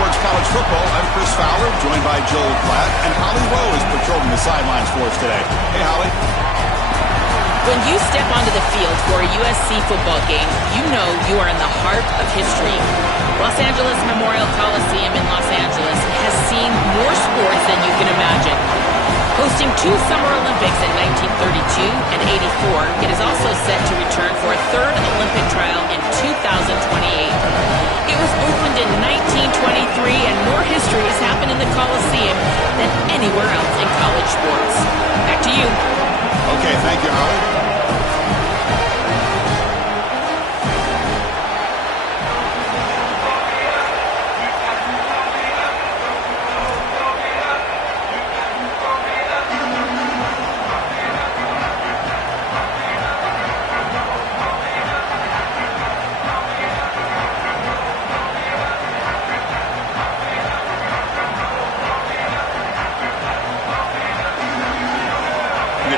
Sports College Football. I'm Chris Fowler, joined by Joel Klatt, and Holly Rowe is patrolling the sidelines for us today. Hey, Holly. When you step onto the field for a USC football game, you know you are in the heart of history. Los Angeles Memorial Coliseum in Los Angeles has seen more sports than you can imagine. Hosting 2 Summer Olympics in 1932 and 84, it is also set to return for a 3rd Olympic trial in 2028. It was opened in 1923, and more history has happened in the Coliseum than anywhere else in college sports. Back to you. Okay, thank you, Holly.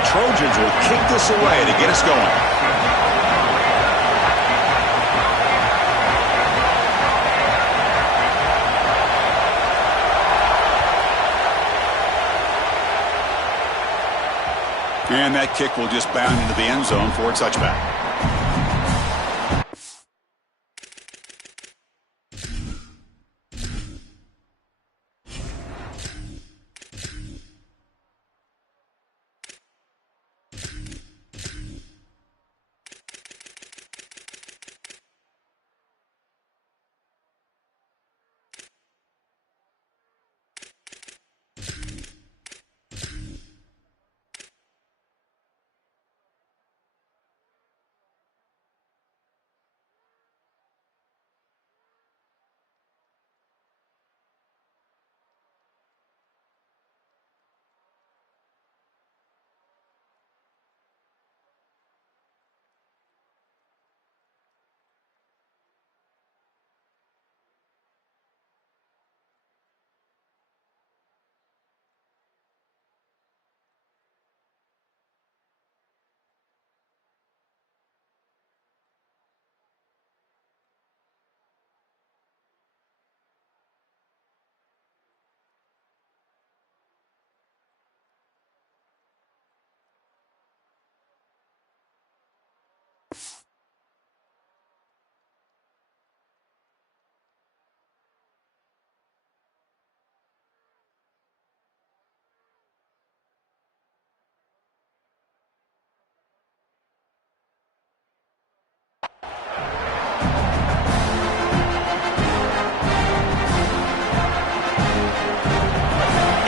Trojans will kick this away to get us going. And that kick will just bound into the end zone for a touchback.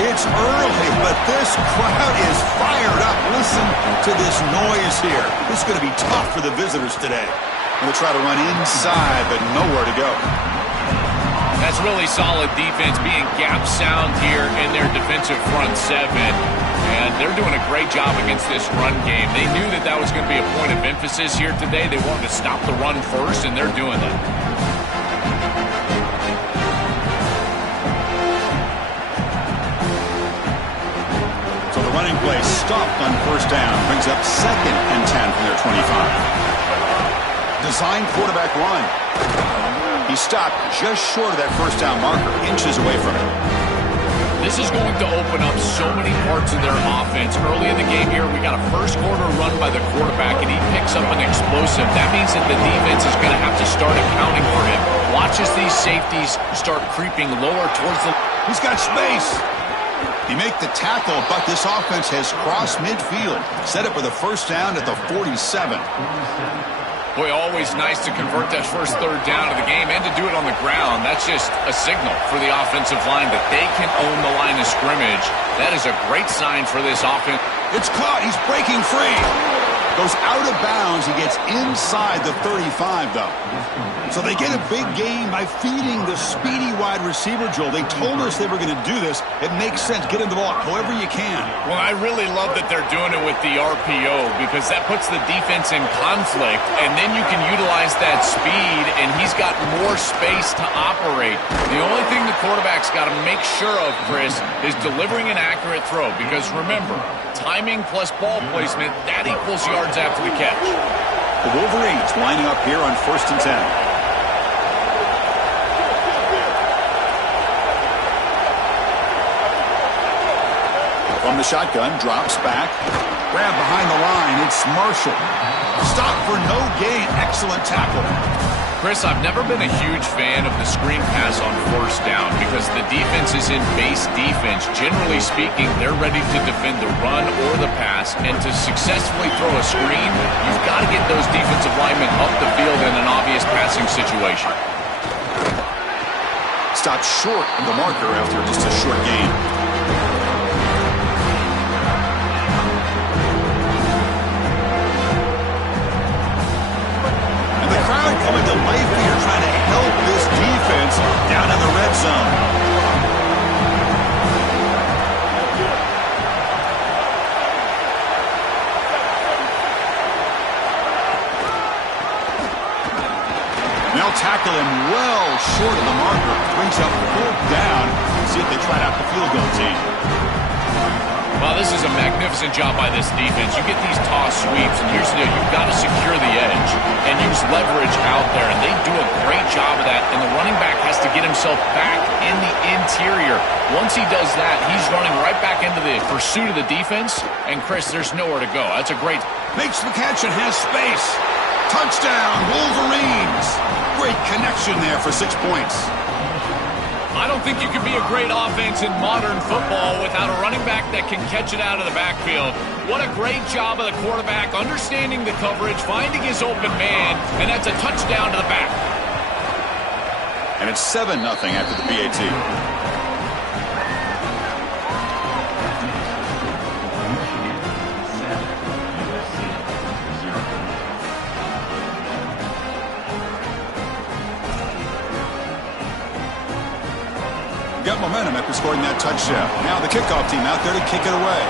It's early, but this crowd is fired up. Listen to this noise here. This is going to be tough for the visitors today. Going to try to run inside, but nowhere to go. That's really solid defense, being gap sound here in their defensive front 7. And they're doing a great job against this run game. They knew that that was going to be a point of emphasis here today. They wanted to stop the run first, and they're doing that. Running play stopped on first down. Brings up 2nd and 10 from their 25. Design quarterback run. He stopped just short of that first down marker, inches away from it. This is going to open up so many parts of their offense. Early in the game here, we got a first quarter run by the quarterback, and he picks up an explosive. That means that the defense is going to have to start accounting for him. Watch as these safeties start creeping lower towards the... He's got space. He make the tackle, but this offense has crossed midfield. Set up with a first down at the 47. Boy, always nice to convert that first 3rd down of the game and to do it on the ground. That's just a signal for the offensive line that they can own the line of scrimmage. That is a great sign for this offense. It's caught. He's breaking free. Goes out of bounds. He gets inside the 35, though. So they get a big gain by feeding the speedy wide receiver, Joel. They told us they were going to do this. It makes sense. Get him the ball however you can. Well, I really love that they're doing it with the RPO because that puts the defense in conflict, and then you can utilize that speed, and he's got more space to operate. The only thing the quarterback's got to make sure of, Chris, is delivering an accurate throw because, remember, timing plus ball placement, that equals yards after the catch. The Wolverines lining up here on 1st and 10. the shotgun, drops back. Grab behind the line. It's Marshall. Stop for no gain. Excellent tackle. Chris, I've never been a huge fan of the screen pass on first down because the defense is in base defense. Generally speaking, they're ready to defend the run or the pass, and to successfully throw a screen, you've got to get those defensive linemen up the field in an obvious passing situation. Stopped short of the marker after just a short gain. Coming to life here, trying to help this defense down in the red zone. They'll tackle him well short of the marker. Brings up 4th down. See if they try out the field goal team. Well, this is a magnificent job by this defense. You get these toss sweeps, and here's the deal. You've got to secure the edge and use leverage out there, and they do a great job of that, and the running back has to get himself back in the interior. Once he does that, he's running right back into the pursuit of the defense, and, Chris, there's nowhere to go. That's a great... Makes the catch and has space. Touchdown, Wolverines. Great connection there for 6 points. I don't think you can be a great offense in modern football without a running back that can catch it out of the backfield. What a great job of the quarterback, understanding the coverage, finding his open man, and that's a touchdown to the back. And it's 7-0 after the PAT. Got momentum after scoring that touchdown. Now the kickoff team out there to kick it away.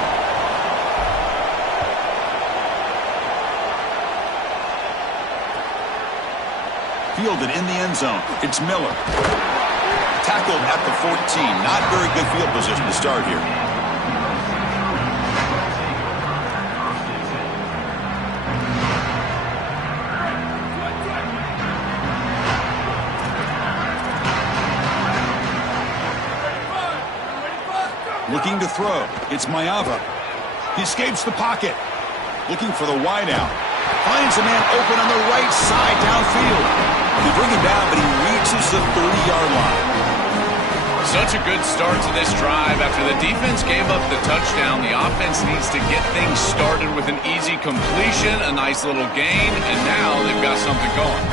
Fielded in the end zone. It's Miller. Tackled at the 14. Not very good field position to start here. Looking to throw. It's Mayava. He escapes the pocket. Looking for the wideout. Finds a man open on the right side downfield. They bring him down, but he reaches the 30-yard line. Such a good start to this drive. After the defense gave up the touchdown, the offense needs to get things started with an easy completion, a nice little gain, and now they've got something going.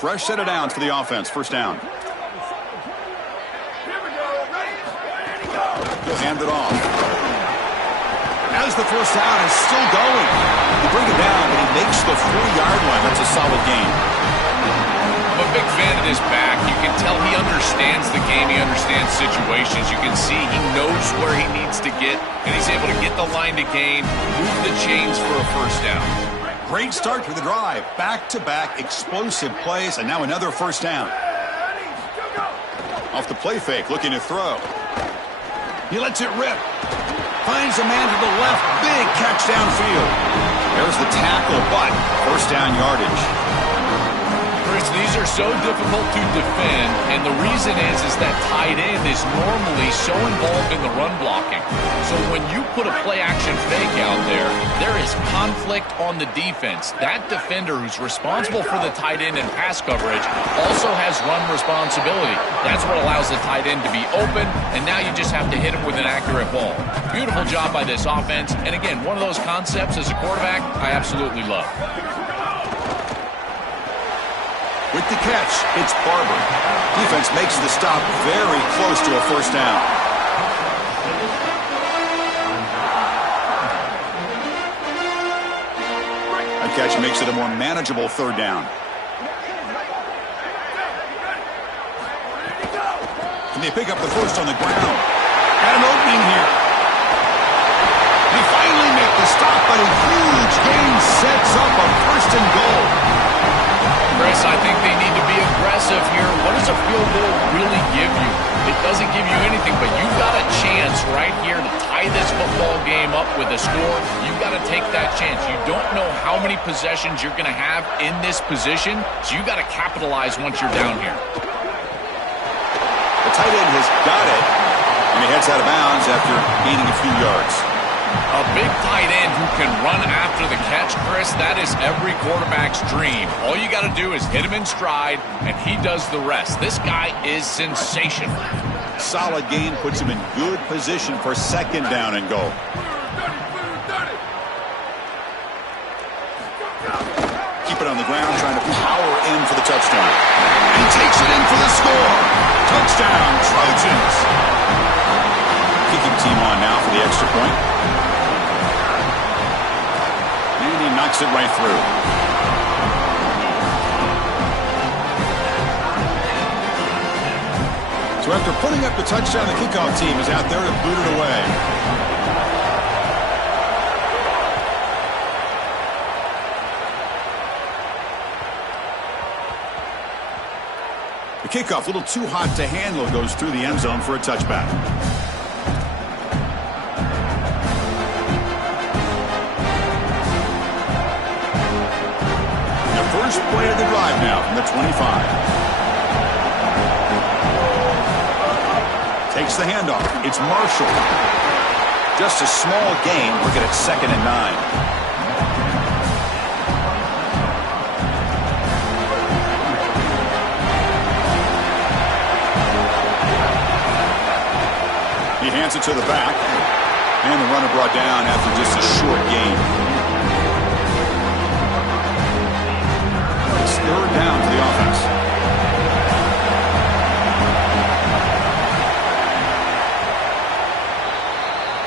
Fresh set of downs for the offense. First down. Hand it off. As the first down is still going. They bring it down, but he makes the 40-yard line. That's a solid gain. I'm a big fan of this back. You can tell he understands the game. He understands situations. You can see he knows where he needs to get, and he's able to get the line to gain, move the chains for a first down. Great start to the drive. Back-to-back explosive plays, and now another first down. Off the play fake, looking to throw. He lets it rip. Finds a man to the left. Big catch downfield. There's the tackle, but first down yardage. Chris, these are so difficult to defend, and the reason is that tight end is normally so involved in the run blocking. So when you put a play-action fake out there, there is conflict on the defense. That defender who's responsible for the tight end and pass coverage also has run responsibility. That's what allows the tight end to be open, and now you just have to hit him with an accurate ball. Beautiful job by this offense, and again, one of those concepts as a quarterback I absolutely love. With the catch, it's Barber. Defense makes the stop very close to a first down. That catch makes it a more manageable third down. Can they pick up the first on the ground? Got an opening here. They finally make the stop, but a huge gain sets up a first and goal. Chris, I think they need to be aggressive here. What does a field goal really give you? It doesn't give you anything, but you've got a chance right here to tie this football game up with a score. You've got to take that chance. You don't know how many possessions you're going to have in this position, so you've got to capitalize once you're down here. tight end has got it, and he heads out of bounds after gaining a few yards. A big tight end who can run after the catch, Chris, that is every quarterback's dream. All you got to do is hit him in stride, and he does the rest. This guy is sensational. Solid gain puts him in good position for second down and goal. Keep it on the ground, trying to power in for the touchdown. And he takes it in for the score. Touchdown, Trojans. Kicking team on now for the extra point. And he knocks it right through. So after putting up the touchdown, the kickoff team is out there to boot it away. The kickoff, a little too hot to handle, goes through the end zone for a touchback. The first play of the drive now from the 25. Takes the handoff. It's Marshall. Just a small gain. Looking at 2nd and 9. He hands it to the back, and the runner brought down after just a short gain. It's 3rd down for the offense.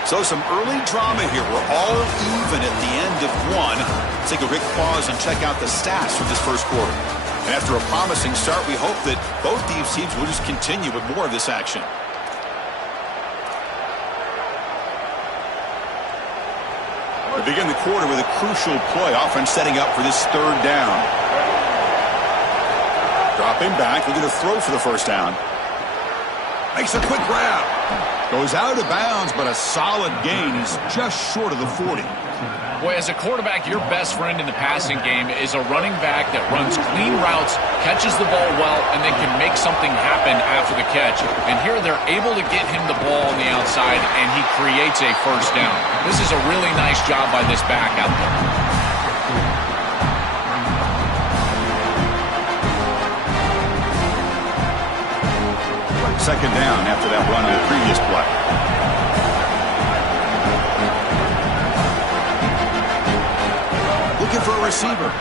So some early drama here. We're all even at the end of one. Let's take a quick pause and check out the stats from this first quarter. And after a promising start, we hope that both these teams will just continue with more of this action. We begin the quarter with a crucial play. Offense setting up for this 3rd down. Dropping back, looking to throw for the first down. Makes a quick grab. Goes out of bounds, but a solid gain. He's just short of the 40. Boy, as a quarterback, your best friend in the passing game is a running back that runs clean routes, catches the ball well, and then can make something happen after the catch. And here they're able to get him the ball on the outside, and he creates a first down. This is a really nice job by this back out there. 2nd down after that run on the previous play. Looking for a receiver.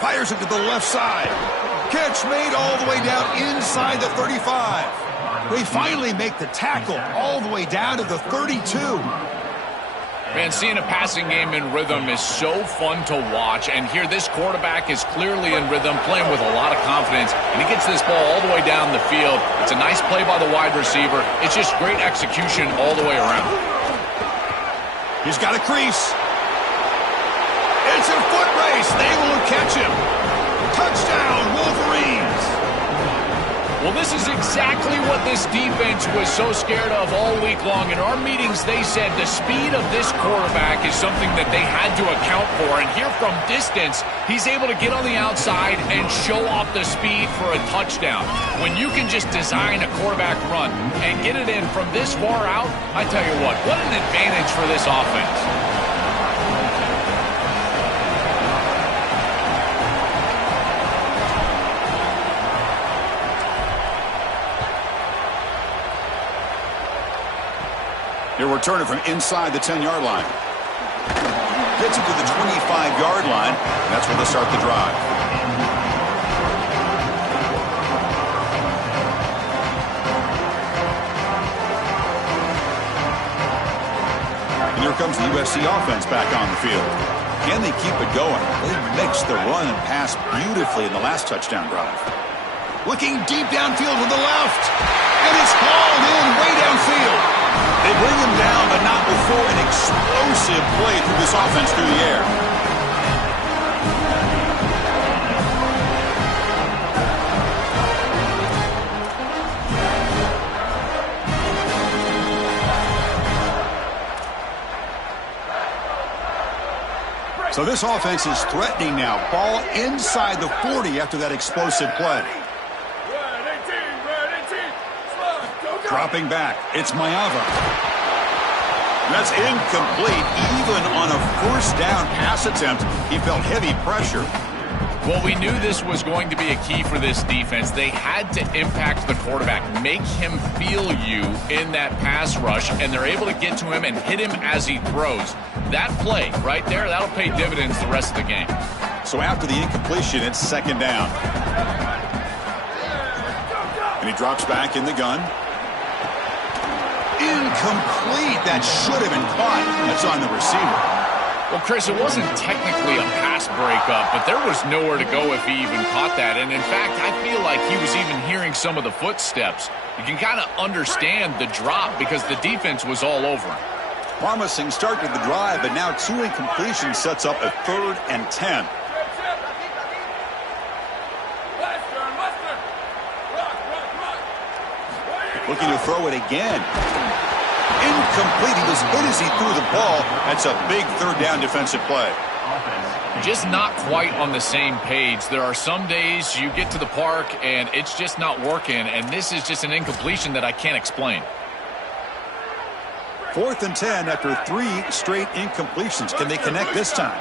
Fires it to the left side. Catch made all the way down inside the 35. They finally make the tackle all the way down to the 32. Man, seeing a passing game in rhythm is so fun to watch. And here this quarterback is clearly in rhythm, playing with a lot of confidence. And he gets this ball all the way down the field. It's a nice play by the wide receiver. It's just great execution all the way around. He's got a crease. It's a foot race. They won't catch him. Touchdown, Wolverines. Well, this is exactly what this defense was so scared of all week long. In our meetings, they said the speed of this quarterback is something that they had to account for. And here from distance, he's able to get on the outside and show off the speed for a touchdown. When you can just design a quarterback run and get it in from this far out, I tell you what an advantage for this offense. He'll return it from inside the 10-yard line. Gets it to the 25-yard line. And that's where they'll start the drive. And here comes the USC offense back on the field. Can they keep it going? They mixed the run and pass beautifully in the last touchdown drive. Looking deep downfield to the left. And it's hauled in way downfield. They bring him down, but not before an explosive play through this offense through the air. So this offense is threatening now. Ball inside the 40 after that explosive play. Dropping back, it's Maiava. That's incomplete. Even on a first down pass attempt, he felt heavy pressure. Well, we knew this was going to be a key for this defense. They had to impact the quarterback, make him feel you in that pass rush, and they're able to get to him and hit him as he throws. That play right there, that'll pay dividends the rest of the game. So after the incompletion, it's second down. And he drops back in the gun. Incomplete. That should have been caught. That's on the receiver. Well, Chris, it wasn't technically a pass breakup, but there was nowhere to go if he even caught that. And in fact, I feel like he was even hearing some of the footsteps. You can kind of understand the drop because the defense was all over him. Promising start to the drive, but now 2 incompletions sets up a 3rd and 10. Looking to throw it again. Incomplete. He was hit as he threw the ball. That's a big 3rd down defensive play. Just not quite on the same page. There are some days you get to the park and it's just not working, and this is just an incompletion that I can't explain. 4th and 10 after 3 straight incompletions. Can they connect this time?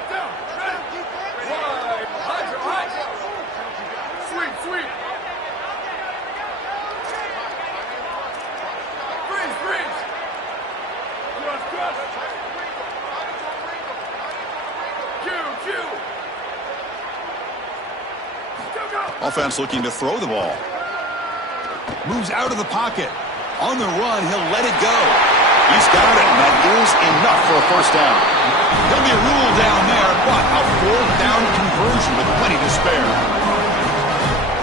Offense looking to throw the ball. Moves out of the pocket. On the run, he'll let it go. He's got it, and that is enough for a first down. He'll be ruled down there, but a 4th down conversion with plenty to spare.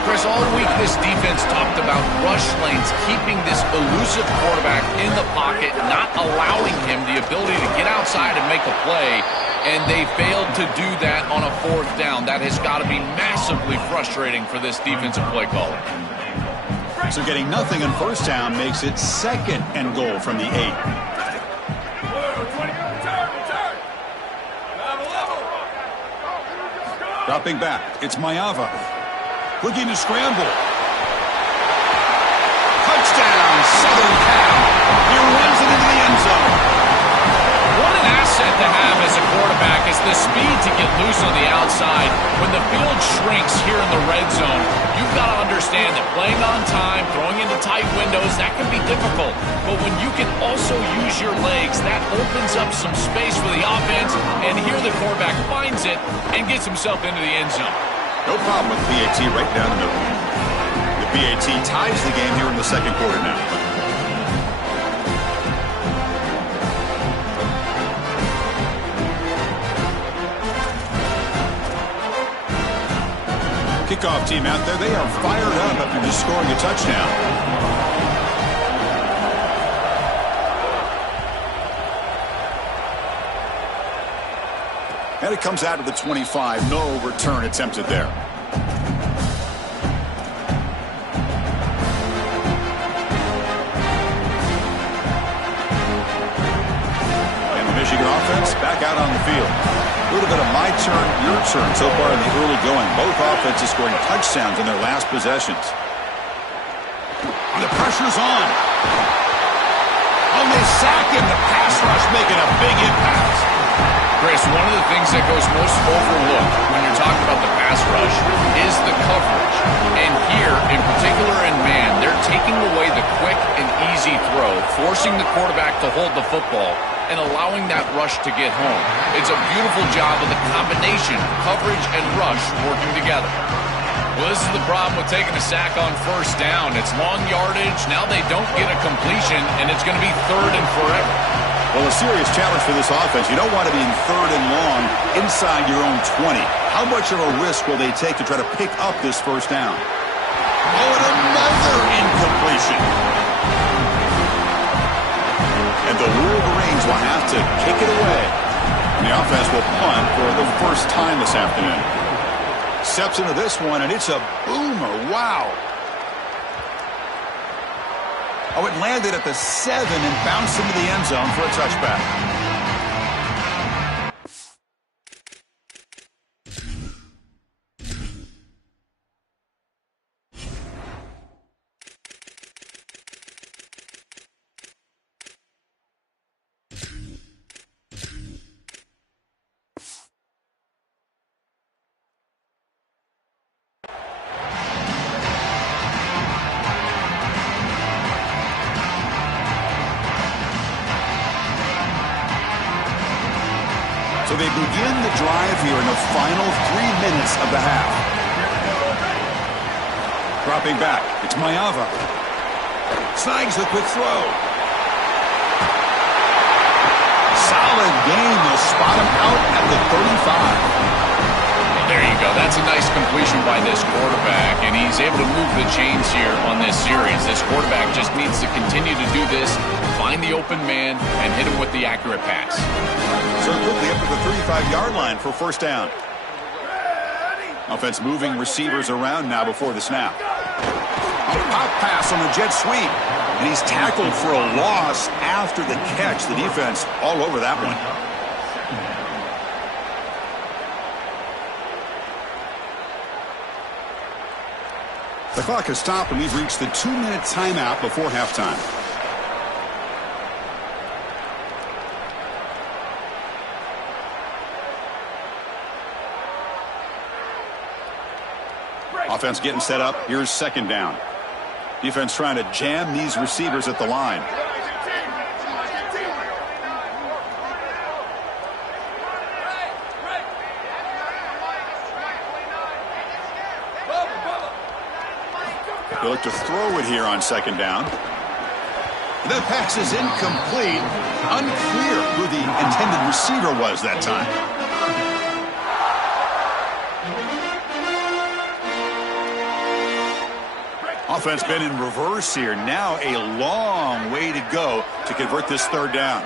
Chris, all week this defense talked about rush lanes, keeping this elusive quarterback in the pocket, not allowing him the ability to get outside and make a play. And they failed to do that on a 4th down. That has got to be massively frustrating for this defensive play caller. So getting nothing on first down makes it 2nd and goal from the 8. Dropping back, it's Maiava. Looking to scramble. Touchdown, Southern Cal. He runs it into the end zone. What an asset to have as a quarterback is the speed to get loose on the outside. When the field shrinks here in the red zone, you've got to understand that playing on time, throwing into tight windows, that can be difficult. But when you can also use your legs, that opens up some space for the offense, and here the quarterback finds it and gets himself into the end zone. No problem with the BAT right down the middle. The BAT ties the game here in the second quarter now. Kickoff team out there, they are fired up after just scoring a touchdown. And it comes out of the 25. No return attempted there. And the Michigan offense back out on the field. A little bit of my turn, your turn so far in the early going. Both offenses scoring touchdowns in their last possessions. And the pressure's on. Oh, they sack him. The pass rush making a big impact. Chris, one of the things that goes most overlooked when you're talking about the pass rush is the coverage. And here, in particular in man, they're taking away the quick and easy throw, forcing the quarterback to hold the football and allowing that rush to get home. It's a beautiful job of the combination, coverage and rush working together. Well, this is the problem with taking a sack on first down. It's long yardage. Now they don't get a completion, and it's going to be 3rd and forever. Well, a serious challenge for this offense. You don't want to be in 3rd and long inside your own 20. How much of a risk will they take to try to pick up this first down? Oh, and another incompletion. And the Wolverines will have to kick it away. And the offense will punt for the first time this afternoon. Steps into this one, and it's a boomer. Wow. Oh, it landed at the 7 and bounced into the end zone for a touchback. they begin the drive here in the final 3 minutes of the half. Dropping back, it's Maiava. Snags the quick throw. Solid game. They'll spot him out at the 35. There you go. That's a nice completion by this quarterback, and he's able to move the chains here on this series. This quarterback just needs to continue to do this, find the open man, and hit him with the accurate pass. So quickly up to the 35-yard line for first down. Offense moving receivers around now before the snap. A pop pass on the jet sweep, and he's tackled for a loss after the catch. The defense all over that one. The clock has stopped, and we've reached the 2-minute timeout before halftime. Offense getting set up. Here's second down. Defense trying to jam these receivers at the line. They look to throw it here on second down. The pass is incomplete. Unclear who the intended receiver was that time. Offense been in reverse here. Now a long way to go to convert this third down.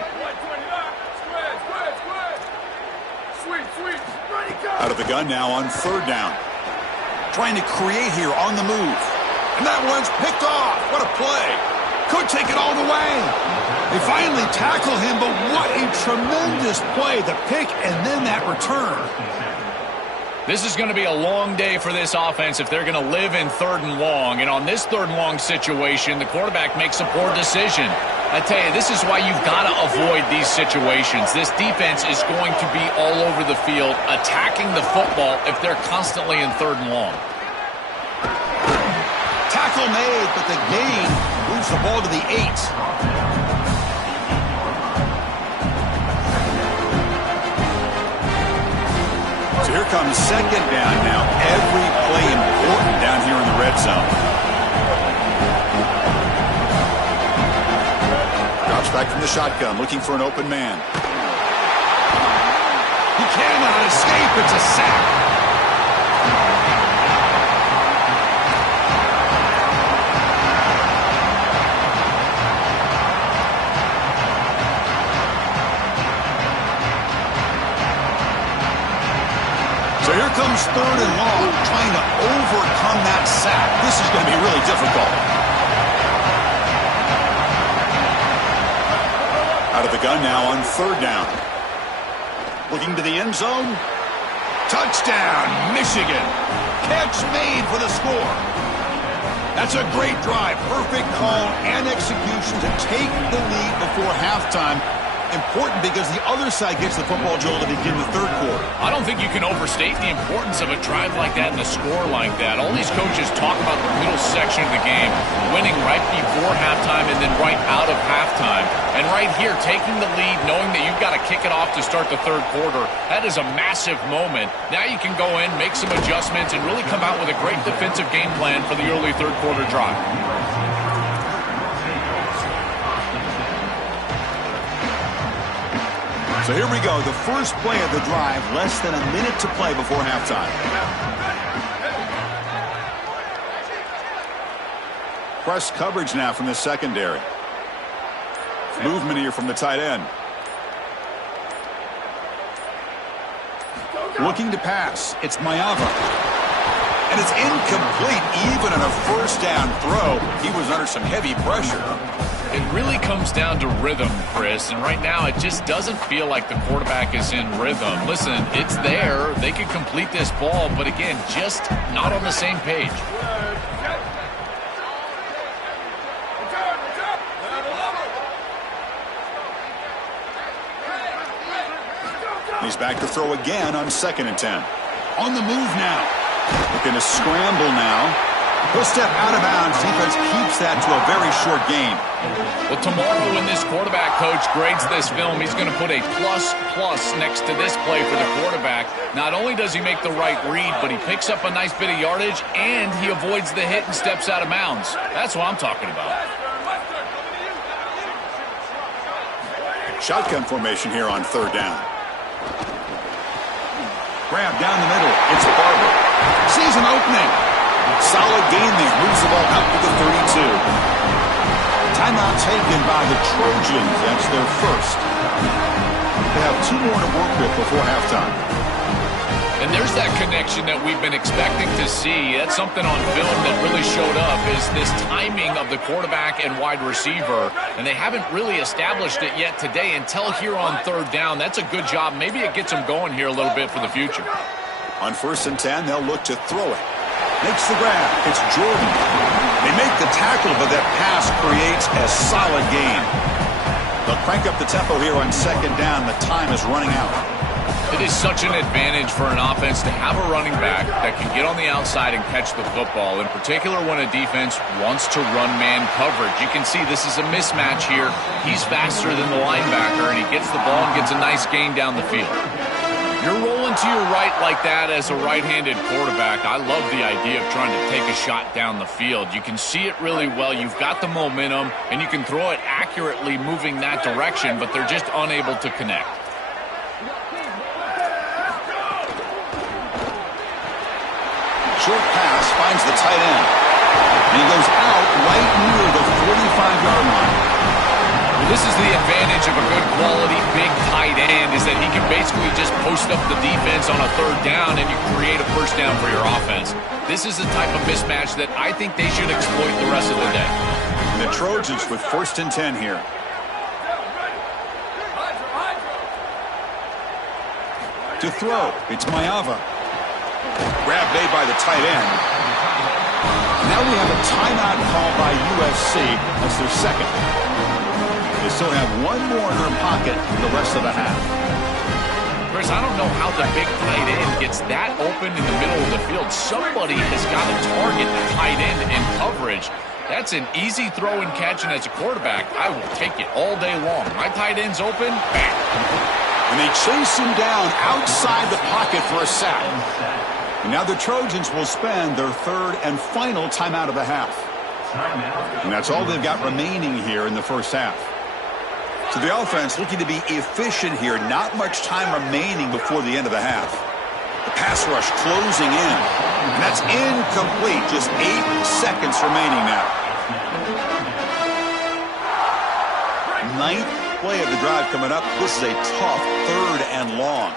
Out of the gun now on third down. Trying to create here on the move. And that one's picked off. What a play. Could take it all the way. They finally tackle him, but what a tremendous play. The pick and then that return. This is going to be a long day for this offense if they're going to live in third and long. And on this third and long situation, the quarterback makes a poor decision. I tell you, this is why you've got to avoid these situations. This defense is going to be all over the field attacking the football if they're constantly in third and long. Tackle made, but the gain moves the ball to the 8. So here comes second down now. Every play important down here in the red zone. Drops back from the shotgun, looking for an open man. He cannot escape. It's a sack. So here comes third and long, trying to overcome that sack. This is going to be really difficult. Out of the gun now on third down. Looking to the end zone. Touchdown, Michigan. Catch made for the score. That's a great drive. Perfect call and execution to take the lead before halftime. Important because the other side gets the football, Joel, to begin the third quarter. I don't think you can overstate the importance of a drive like that and a score like that. All these coaches talk about the middle section of the game, winning right before halftime and then right out of halftime. And right here, taking the lead, knowing that you've got to kick it off to start the third quarter, that is a massive moment. Now you can go in, make some adjustments, and really come out with a great defensive game plan for the early third quarter drive. So here we go, the first play of the drive, less than a minute to play before halftime. Press coverage now from the secondary. Movement here from the tight end. Looking to pass, it's Maiava. And it's incomplete, even on a first down throw. He was under some heavy pressure. It really comes down to rhythm, Chris, and right now it just doesn't feel like the quarterback is in rhythm. Listen, it's there. They could complete this ball, but again, just not on the same page. He's back to throw again on 2nd and 10. On the move now. Looking to scramble now. He'll step out of bounds. Defense keeps that to a very short gain. Well, tomorrow when this quarterback coach grades this film, he's going to put a plus next to this play for the quarterback. Not only does he make the right read, but he picks up a nice bit of yardage, and he avoids the hit and steps out of bounds. That's what I'm talking about. Shotgun formation here on third down. Grab down the middle. It's Barber. Sees an opening. Solid gain there. Moves the ball out to the 32. Timeout taken by the Trojans. That's their first. They have 2 more to work with before halftime. And there's that connection that we've been expecting to see. That's something on film that really showed up, is this timing of the quarterback and wide receiver. And they haven't really established it yet today until here on third down. That's a good job. Maybe it gets them going here a little bit for the future. On 1st and 10, they'll look to throw it. Makes the grab. It's Jordan. They make the tackle, but that pass creates a solid gain. They'll crank up the tempo here on 2nd down. The time is running out. It is such an advantage for an offense to have a running back that can get on the outside and catch the football, in particular when a defense wants to run man coverage. You can see this is a mismatch here. He's faster than the linebacker, and he gets the ball and gets a nice gain down the field. You're rolling to your right like that as a right-handed quarterback. I love the idea of trying to take a shot down the field. You can see it really well. You've got the momentum, and you can throw it accurately moving that direction, but they're just unable to connect. Short pass finds the tight end. And he goes out right near the 45-yard line. Well, this is the advantage of a good quality big tight end, is that he can basically just post up the defense on a third down and you create a first down for your offense. This is the type of mismatch that I think they should exploit the rest of the day. And the Trojans with 1st and 10 here. To throw, it's Mayava. Grab made by the tight end. Now we have a timeout call by USC. That's their second. They still have 1 more in their pocket for the rest of the half. Chris, I don't know how the big tight end gets that open in the middle of the field. Somebody has got to target the tight end in coverage. That's an easy throw and catch, and as a quarterback, I will take it all day long. My tight end's open, bang. And they chase him down outside the pocket for a sack. And now the Trojans will spend their 3rd and final timeout of the half. And that's all they've got remaining here in the first half. So the offense looking to be efficient here. Not much time remaining before the end of the half. The pass rush closing in. And that's incomplete. Just 8 seconds remaining now. 9th play of the drive coming up. This is a tough 3rd and long.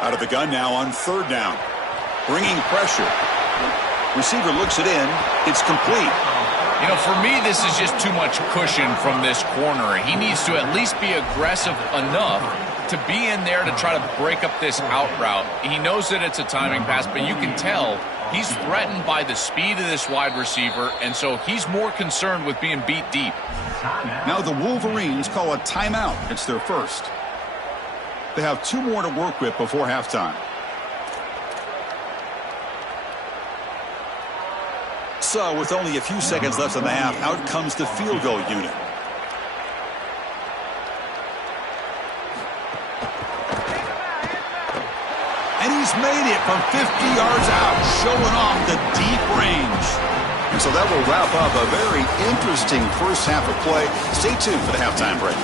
Out of the gun now on 3rd down. Bringing pressure. Receiver looks it in. It's complete. You know, for me, this is just too much cushion from this corner. He needs to at least be aggressive enough to be in there to try to break up this out route. He knows that it's a timing pass, but you can tell he's threatened by the speed of this wide receiver, and so he's more concerned with being beat deep. Now the Wolverines call a timeout. It's their first. They have 2 more to work with before halftime. So with only a few seconds left in the half, out comes the field goal unit. And he's made it from 50 yards out, showing off the deep range. And so that will wrap up a very interesting first half of play. Stay tuned for the halftime break.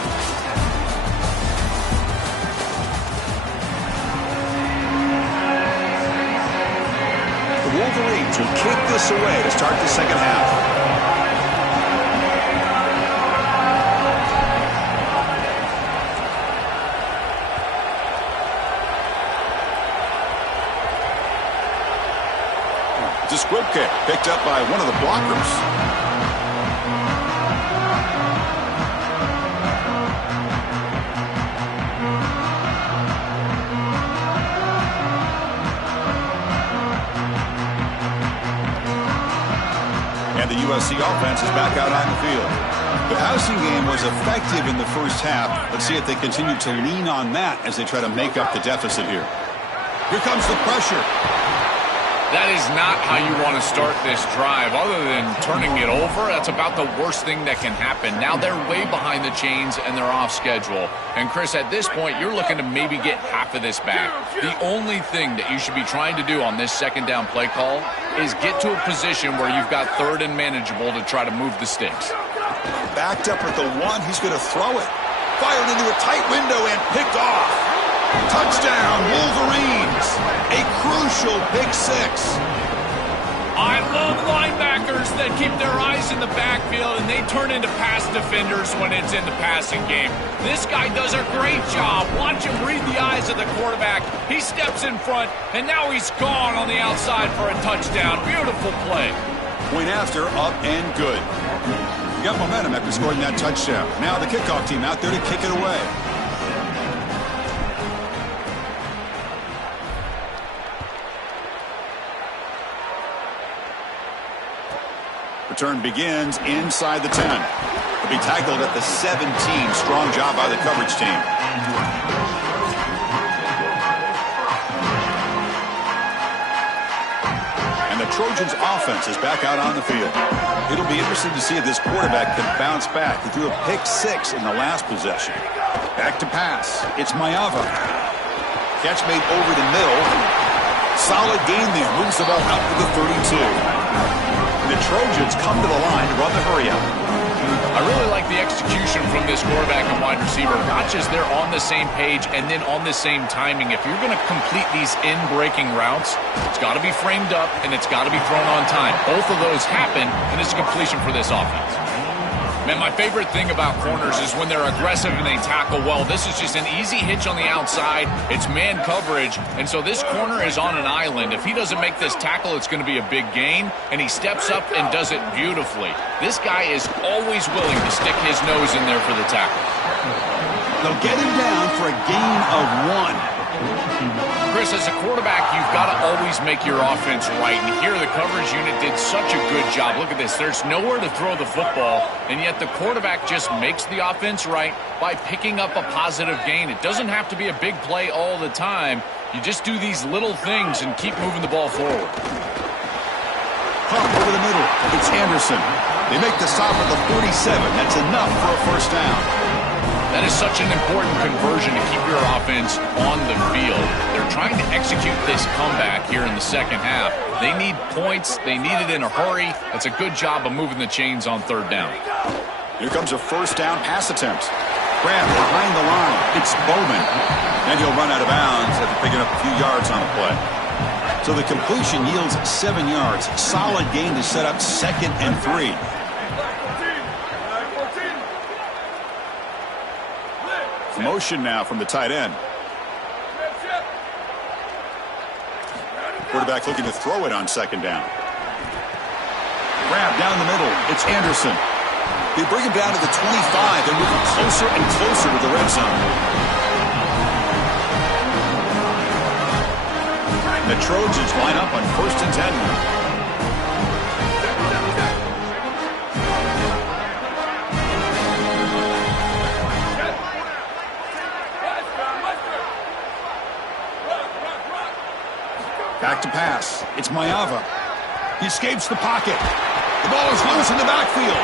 The Wolverines will kick this away to start the second half. The squib kick picked up by one of the blockers. And the USC offense is back out on the field. The passing game was effective in the first half. Let's see if they continue to lean on that as they try to make up the deficit here. Here comes the pressure. That is not how you want to start this drive. Other than turning it over, that's about the worst thing that can happen. Now they're way behind the chains and they're off schedule. And Chris, at this point, you're looking to maybe get half of this back. The only thing that you should be trying to do on this second down play call is get to a position where you've got third and manageable to try to move the sticks. Backed up at the 1, he's going to throw it. Fired into a tight window and picked off. Touchdown, Wolverines. A crucial pick 6. I love linebackers that keep their eyes in the backfield and they turn into pass defenders when it's in the passing game. This guy does a great job. Watch him read the eyes of the quarterback. He steps in front, and now he's gone on the outside for a touchdown. Beautiful play. Point after, up and good. Got momentum after scoring that touchdown. Now the kickoff team out there to kick it away. Return begins inside the 10. He'll be tackled at the 17. Strong job by the coverage team. And the Trojans' offense is back out on the field. It'll be interesting to see if this quarterback can bounce back. He threw a pick 6 in the last possession. Back to pass. It's Maiava. Catch made over the middle. Solid gain there. Moves the ball out to the 32. The Trojans come to the line to run the hurry-up. I really like the execution from this quarterback and wide receiver. Not just they're on the same page and then on the same timing. If you're going to complete these in-breaking routes, it's got to be framed up and it's got to be thrown on time. Both of those happen, and it's a completion for this offense. Man, my favorite thing about corners is when they're aggressive and they tackle well. This is just an easy hitch on the outside. It's man coverage, and so this corner is on an island. If he doesn't make this tackle, it's going to be a big gain, and he steps up and does it beautifully. This guy is always willing to stick his nose in there for the tackle. They'll get him down for a gain of 1. Chris, as a quarterback, you've got to always make your offense right, and here the coverage unit did such a good job. Look at this. There's nowhere to throw the football, and yet the quarterback just makes the offense right by picking up a positive gain. It doesn't have to be a big play all the time. You just do these little things and keep moving the ball forward. Pump over the middle. It's Anderson. They make the stop at the 47. That's enough for a first down. That is such an important conversion to keep your offense on the field. They're trying to execute this comeback here in the second half. They need points. They need it in a hurry. That's a good job of moving the chains on third down. Here comes a first down pass attempt. Grab behind the line. It's Bowman. And he'll run out of bounds after picking up a few yards on the play. So the completion yields 7 yards. Solid gain to set up 2nd and 3. Motion now from the tight end. Quarterback looking to throw it on 2nd down. Grab down the middle. It's Anderson. They bring him down to the 25. They're moving closer and closer to the red zone. The Trojans line up on 1st and 10 now. Back to pass. It's Maiava. He escapes the pocket. The ball is loose in the backfield.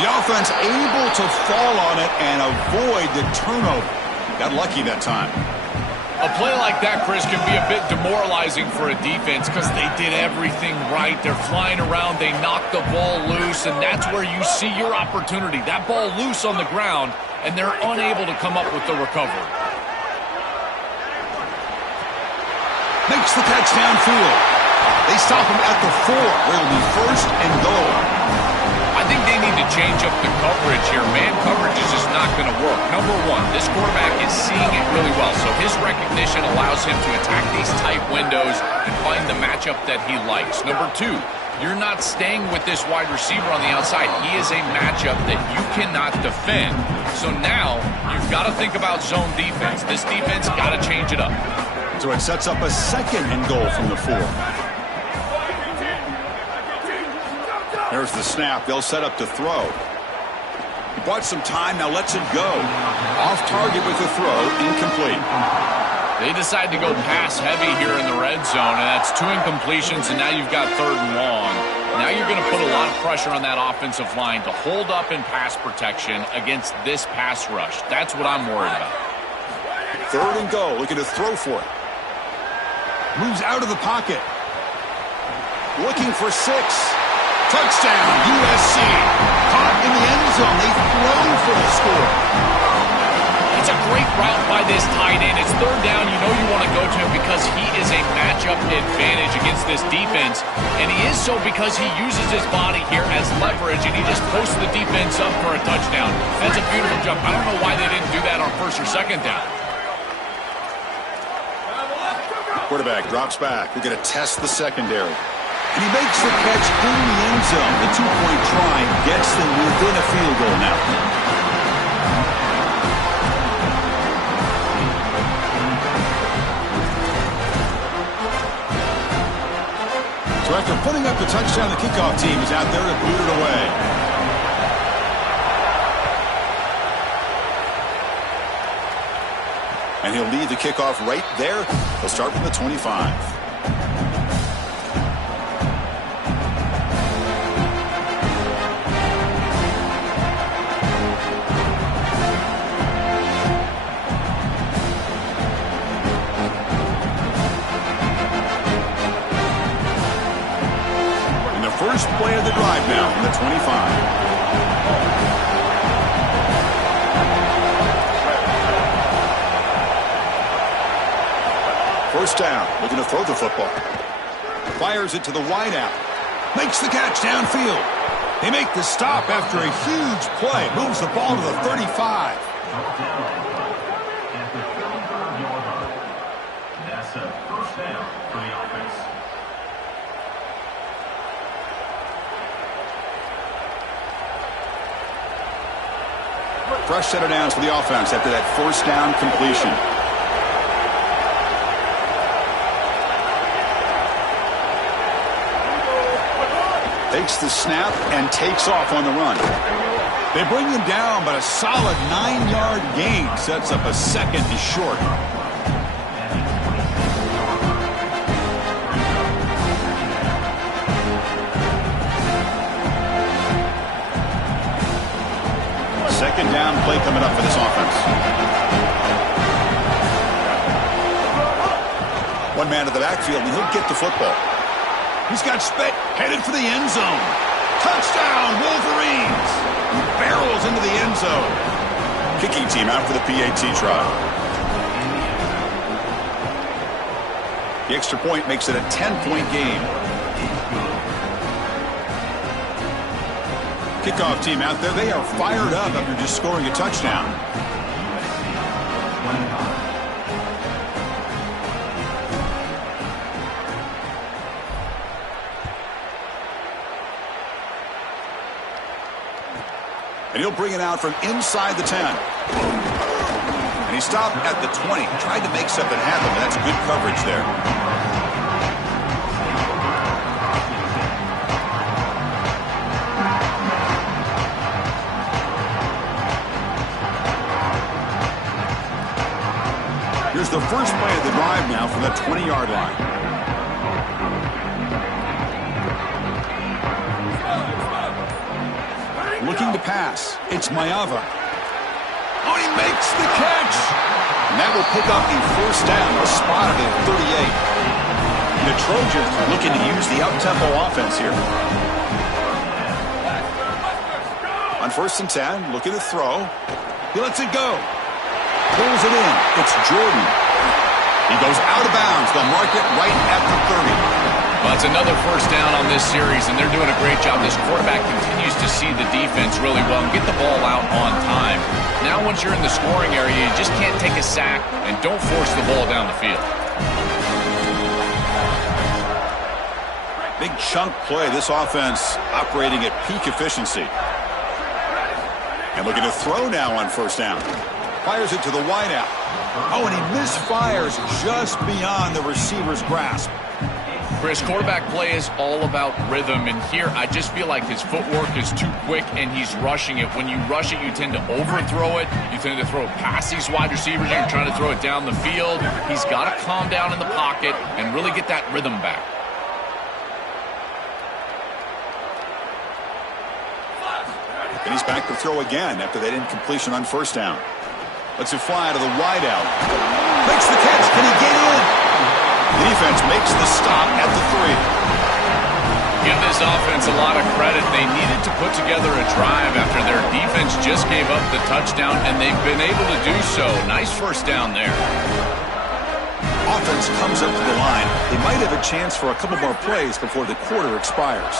The offense able to fall on it and avoid the turnover. Got lucky that time. A play like that, Chris, can be a bit demoralizing for a defense because they did everything right. They're flying around. They knocked the ball loose, and that's where you see your opportunity. That ball loose on the ground, and they're unable to come up with the recovery. Makes the catch downfield. They stop him at the 4, where it'll be 1st and goal. I think they need to change up the coverage here. Man coverage is just not going to work. Number one, this quarterback is seeing it really well, so his recognition allows him to attack these tight windows and find the matchup that he likes. Number two, you're not staying with this wide receiver on the outside. He is a matchup that you cannot defend. So now you've got to think about zone defense. This defense got to change it up. So it sets up a 2nd and goal from the 4. There's the snap. They'll set up to throw. He bought some time. Now lets it go. Off target with the throw. Incomplete. They decide to go pass heavy here in the red zone, and that's 2 incompletions, and now you've got 3rd and long. Now you're going to put a lot of pressure on that offensive line to hold up in pass protection against this pass rush. That's what I'm worried about. 3rd and go, looking to throw for it. Moves out of the pocket. Looking for 6. Touchdown, USC. Caught in the end zone. They throw for the score. It's a great route by this tight end. It's 3rd down. You know you want to go to him because he is a matchup advantage against this defense. And he is so because he uses his body here as leverage, and he just posts the defense up for a touchdown. That's a beautiful jump. I don't know why they didn't do that on 1st or 2nd down. Quarterback drops back. We're going to test the secondary. And he makes the catch in the end zone. The 2-point try gets them within a field goal now. So after putting up the touchdown, the kickoff team is out there to boot it away. And he'll lead the kickoff right there. He'll start from the 25. And the first play of the drive now from the 25. First down, looking to throw the football. Fires it to the wideout. Makes the catch downfield. They make the stop after a huge play. Moves the ball to the 35. That's a first down for the offense. Fresh set of downs for the offense after that first down completion. Takes the snap and takes off on the run. They bring him down, but a solid 9-yard gain sets up a 2nd and short. Second down play coming up for this offense. One man to the backfield, and he'll get the football. He's got Spett headed for the end zone. Touchdown, Wolverines! He barrels into the end zone. Kicking team out for the PAT try. The extra point makes it a 10-point game. Kickoff team out there, they are fired up after just scoring a touchdown. And he'll bring it out from inside the 10. And he stopped at the 20. Tried to make something happen, but that's good coverage there. Here's the first play of the drive now from the 20-yard line. Looking to pass. It's Maiava. Oh, he makes the catch. And that will pick up a first down. A spot at the 38. And the Trojans looking to use the up-tempo offense here. On 1st and 10, looking to throw. He lets it go. Pulls it in. It's Jordan. He goes out of bounds. They'll mark it right at the 30. Well, it's another first down on this series, and they're doing a great job. This quarterback continues to see the defense really well and get the ball out on time. Now, once you're in the scoring area, you just can't take a sack and don't force the ball down the field. Big chunk play. This offense operating at peak efficiency. And looking to throw now on first down. Fires it to the wideout. Oh, and he misfires just beyond the receiver's grasp. Chris, quarterback play is all about rhythm, and here I just feel like his footwork is too quick and he's rushing it. When you rush it, you tend to overthrow it. You tend to throw it past these wide receivers. You're trying to throw it down the field. He's got to calm down in the pocket and really get that rhythm back. And he's back to throw again after that incompletion on first down. Lets it fly to the wideout. Makes the catch. Can he get in? The defense makes the stop at the 3. Give this offense a lot of credit. They needed to put together a drive after their defense just gave up the touchdown, and they've been able to do so. Nice first down there. Offense comes up to the line. They might have a chance for a couple more plays before the quarter expires.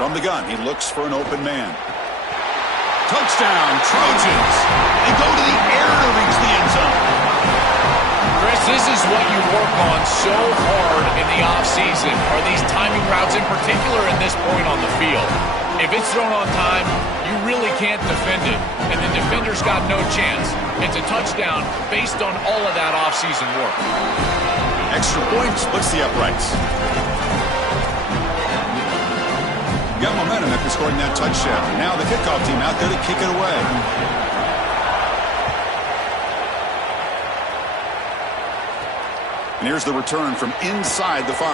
From the gun, he looks for an open man. Touchdown, Trojans. They go to the air to reach the end zone. Chris, this is what you work on so hard in the offseason, are these timing routes, in particular at this point on the field. If it's thrown on time, you really can't defend it, and the defender's got no chance. It's a touchdown based on all of that offseason work. Extra point splits the uprights. Got momentum after scoring that touchdown. Now the kickoff team out there to kick it away. And here's the return from inside the 5.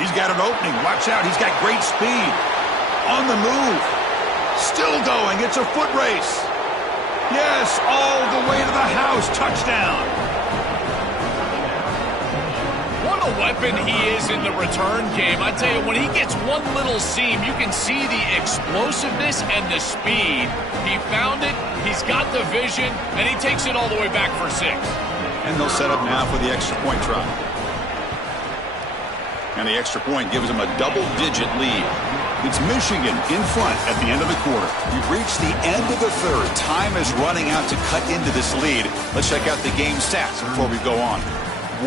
He's got an opening. Watch out. He's got great speed. On the move. Still going. It's a foot race. Yes, all the way to the house. Touchdown. What a weapon he is in the return game. I tell you, when he gets one little seam, you can see the explosiveness and the speed. He found it. He's got the vision, and he takes it all the way back for 6. And they'll set up now for the extra point try. And the extra point gives them a double-digit lead. It's Michigan in front at the end of the quarter. We've reached the end of the third. Time is running out to cut into this lead. Let's check out the game stats before we go on.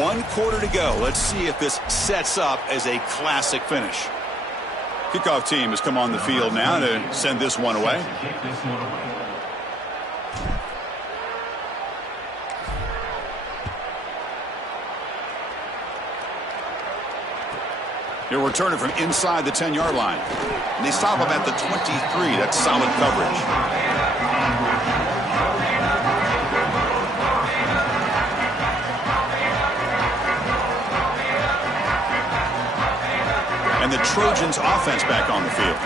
1 quarter to go. Let's see if this sets up as a classic finish. Kickoff team has come on the field now to send this one away. He'll return it from inside the 10-yard line. And they stop him at the 23. That's solid coverage. And the Trojans offense back on the field.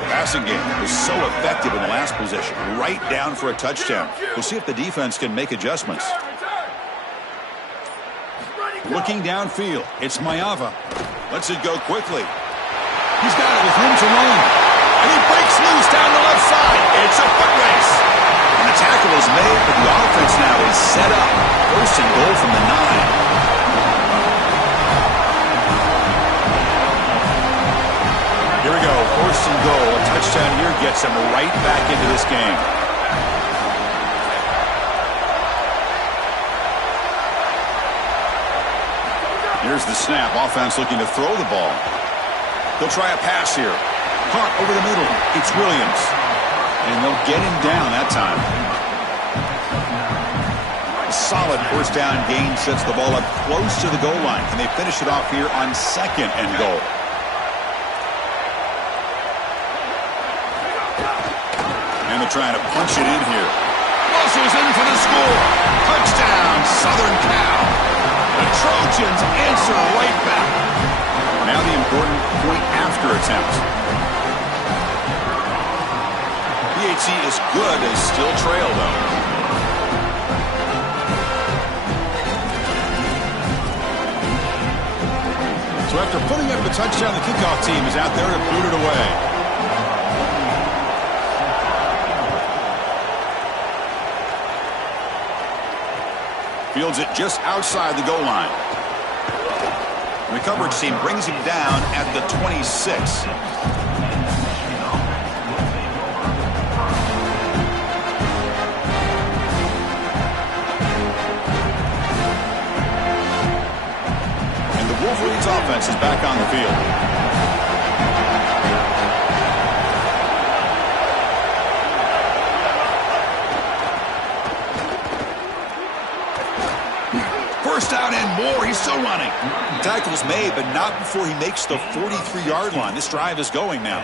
The passing game was so effective in the last possession. Right down for a touchdown. We'll see if the defense can make adjustments. Looking downfield. It's Maiava. Lets it go quickly. He's got it with room to run. And he breaks loose down the left side. It's a foot race. And the tackle is made, but the offense now is set up. First and goal from the 9. Here we go. First and goal. A touchdown here gets him right back into this game. Here's the snap. Offense looking to throw the ball. They'll try a pass here. Caught over the middle. It's Williams. And they'll get him down that time. A solid first down gain sets the ball up close to the goal line. Can they finish it off here on 2nd and goal? And they're trying to punch it in here. Russell's in for the score. Touchdown, Southern Cal. The Trojans answer right back. Now the important point after attempt. PHC is good as still trail, though. So after putting up a touchdown, the kickoff team is out there to boot it away. Fields it just outside the goal line. And the coverage team brings him down at the 26. And the Wolverines offense is back on the field. First down and more. He's still running. Tackle's made, but not before he makes the 43-yard line. This drive is going now.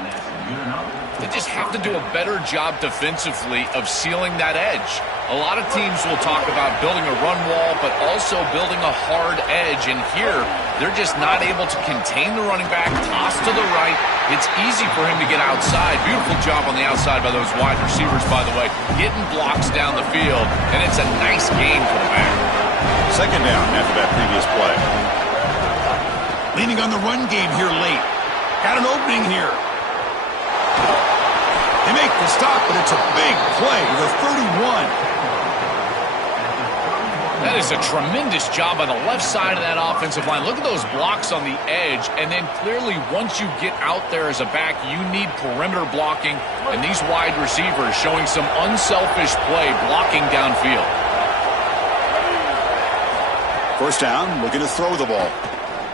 They just have to do a better job defensively of sealing that edge. A lot of teams will talk about building a run wall, but also building a hard edge. And here, they're just not able to contain the running back, toss to the right. It's easy for him to get outside. Beautiful job on the outside by those wide receivers, by the way, getting blocks down the field. And it's a nice gain for the back. Second down after that previous play. Leaning on the run game here late. Got an opening here. They make the stop, but it's a big play to the 31. That is a tremendous job on the left side of that offensive line. Look at those blocks on the edge. And then clearly, once you get out there as a back, you need perimeter blocking. And these wide receivers showing some unselfish play, blocking downfield. First down, looking to throw the ball.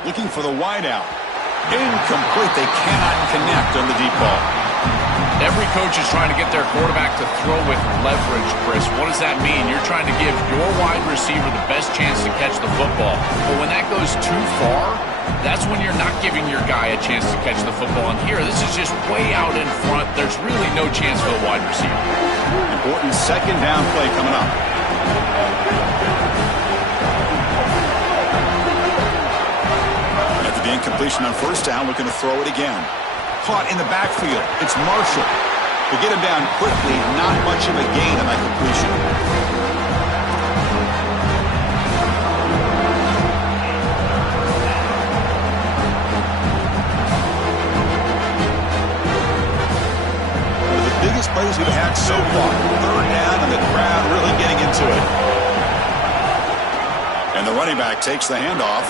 Looking for the wide out. Incomplete. They cannot connect on the deep ball. Every coach is trying to get their quarterback to throw with leverage, Chris. What does that mean? You're trying to give your wide receiver the best chance to catch the football. But when that goes too far, that's when you're not giving your guy a chance to catch the football. And here, this is just way out in front. There's really no chance for the wide receiver. Important second down play coming up. After the incompletion on first down, looking to throw it again. Caught in the backfield. It's Marshall. To get him down quickly, not much of a gain on that completion. One of the biggest plays we've had so far. Third down and the crowd really getting into it. And the running back takes the handoff.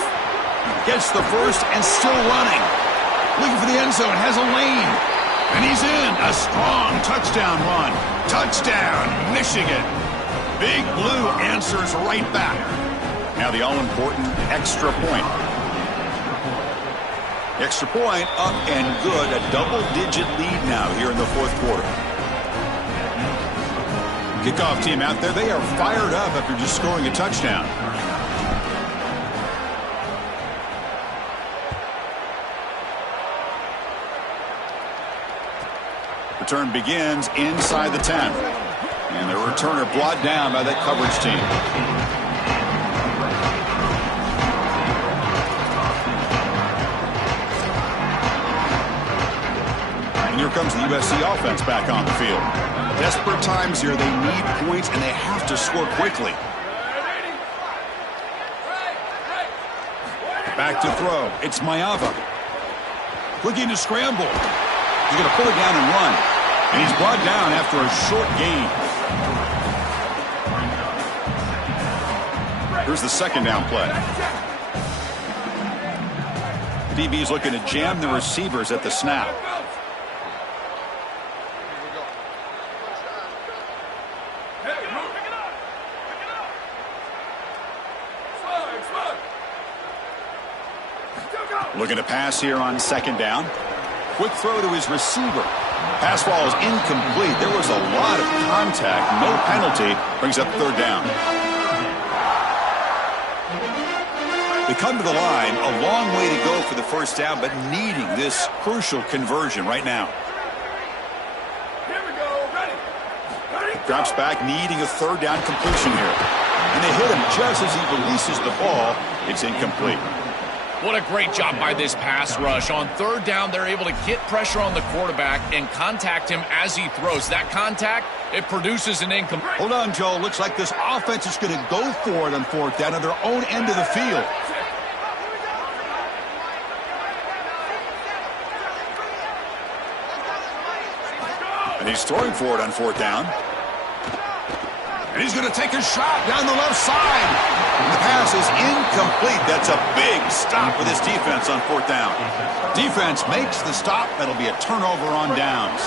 Gets the first and still running. Looking for the end zone, has a lane. And he's in. A strong touchdown run. Touchdown, Michigan. Big Blue answers right back. Now the all-important extra point. Extra point up and good. A double-digit lead now here in the fourth quarter. Kickoff team out there. They are fired up after just scoring a touchdown. Return begins inside the 10. And the returner brought down by that coverage team. And here comes the USC offense back on the field. Desperate times here. They need points, and they have to score quickly. Back to throw. It's Mayava. Looking to scramble. He's going to pull it down and run. And he's brought down after a short gain. Here's the second down play. DB's looking to jam the receivers at the snap. Looking to pass here on second down. Quick throw to his receiver. Pass ball is incomplete. There was a lot of contact. No penalty. Brings up third down. They come to the line. A long way to go for the first down, but needing this crucial conversion right now. Drops back, needing a third down completion here. And they hit him just as he releases the ball. It's incomplete. What a great job by this pass rush. On third down, they're able to get pressure on the quarterback and contact him as he throws. That contact, it produces an incomplete. Hold on, Joe. Looks like this offense is going to go for it on fourth down on their own end of the field. And he's throwing for it on fourth down. And he's going to take a shot down the left side. And the pass is incomplete. That's a big stop for this defense on fourth down. Defense makes the stop. That'll be a turnover on downs.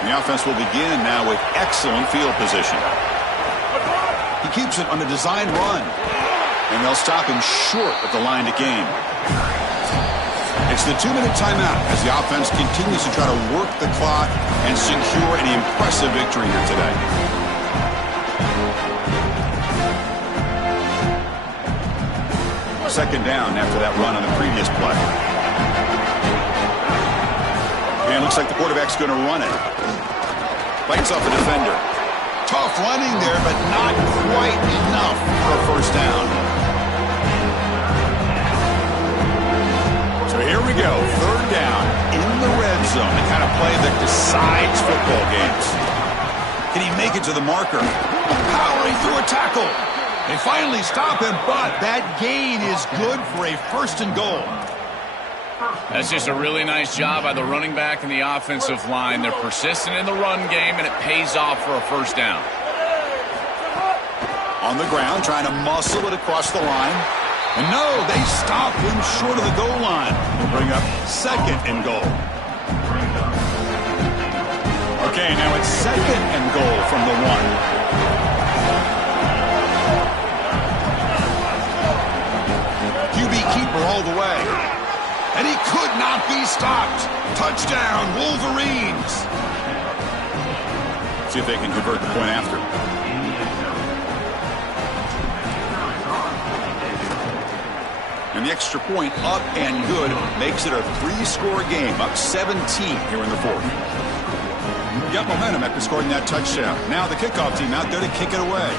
And the offense will begin now with excellent field position. He keeps it on a design run. And they'll stop him short of the line to gain. It's the 2-minute timeout as the offense continues to try to work the clock and secure an impressive victory here today. second down after that run on the previous play. And it looks like the quarterback's going to run it. Fights off a defender. Tough running there, but not quite enough for a first down. So here we go, third down in the red zone, the kind of play that decides football games. Can he make it to the marker? Powering through a tackle. They finally stop him, but that gain is good for a first and goal. That's just a really nice job by the running back and the offensive line. They're persistent in the run game, and it pays off for a first down. On the ground, trying to muscle it across the line. And no, they stop him short of the goal line. They'll bring up second and goal. Okay, now it's second and goal from the 1. QB keeper all the way. And he could not be stopped. Touchdown, Wolverines. See if they can convert the point after. And the extra point up and good makes it a 3-score game, up 17 here in the 4th. Got momentum after scoring that touchdown. Now the kickoff team out there to kick it away.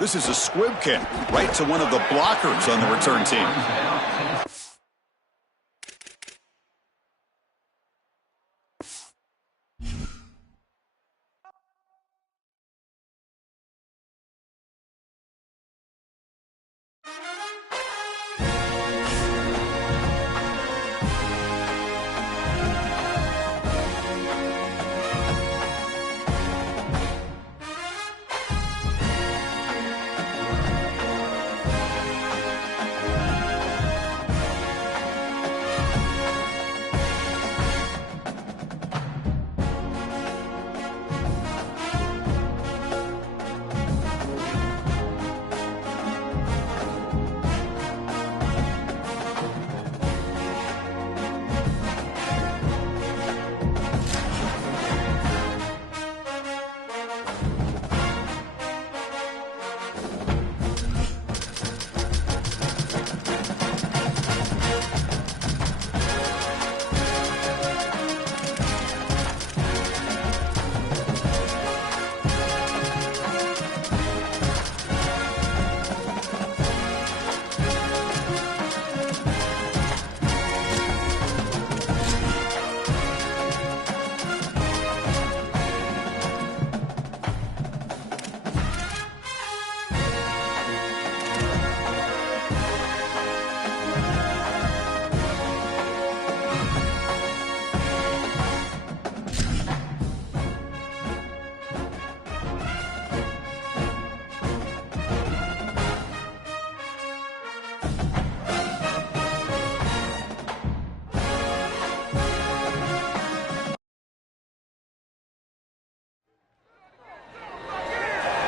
This is a squib kick right to one of the blockers on the return team.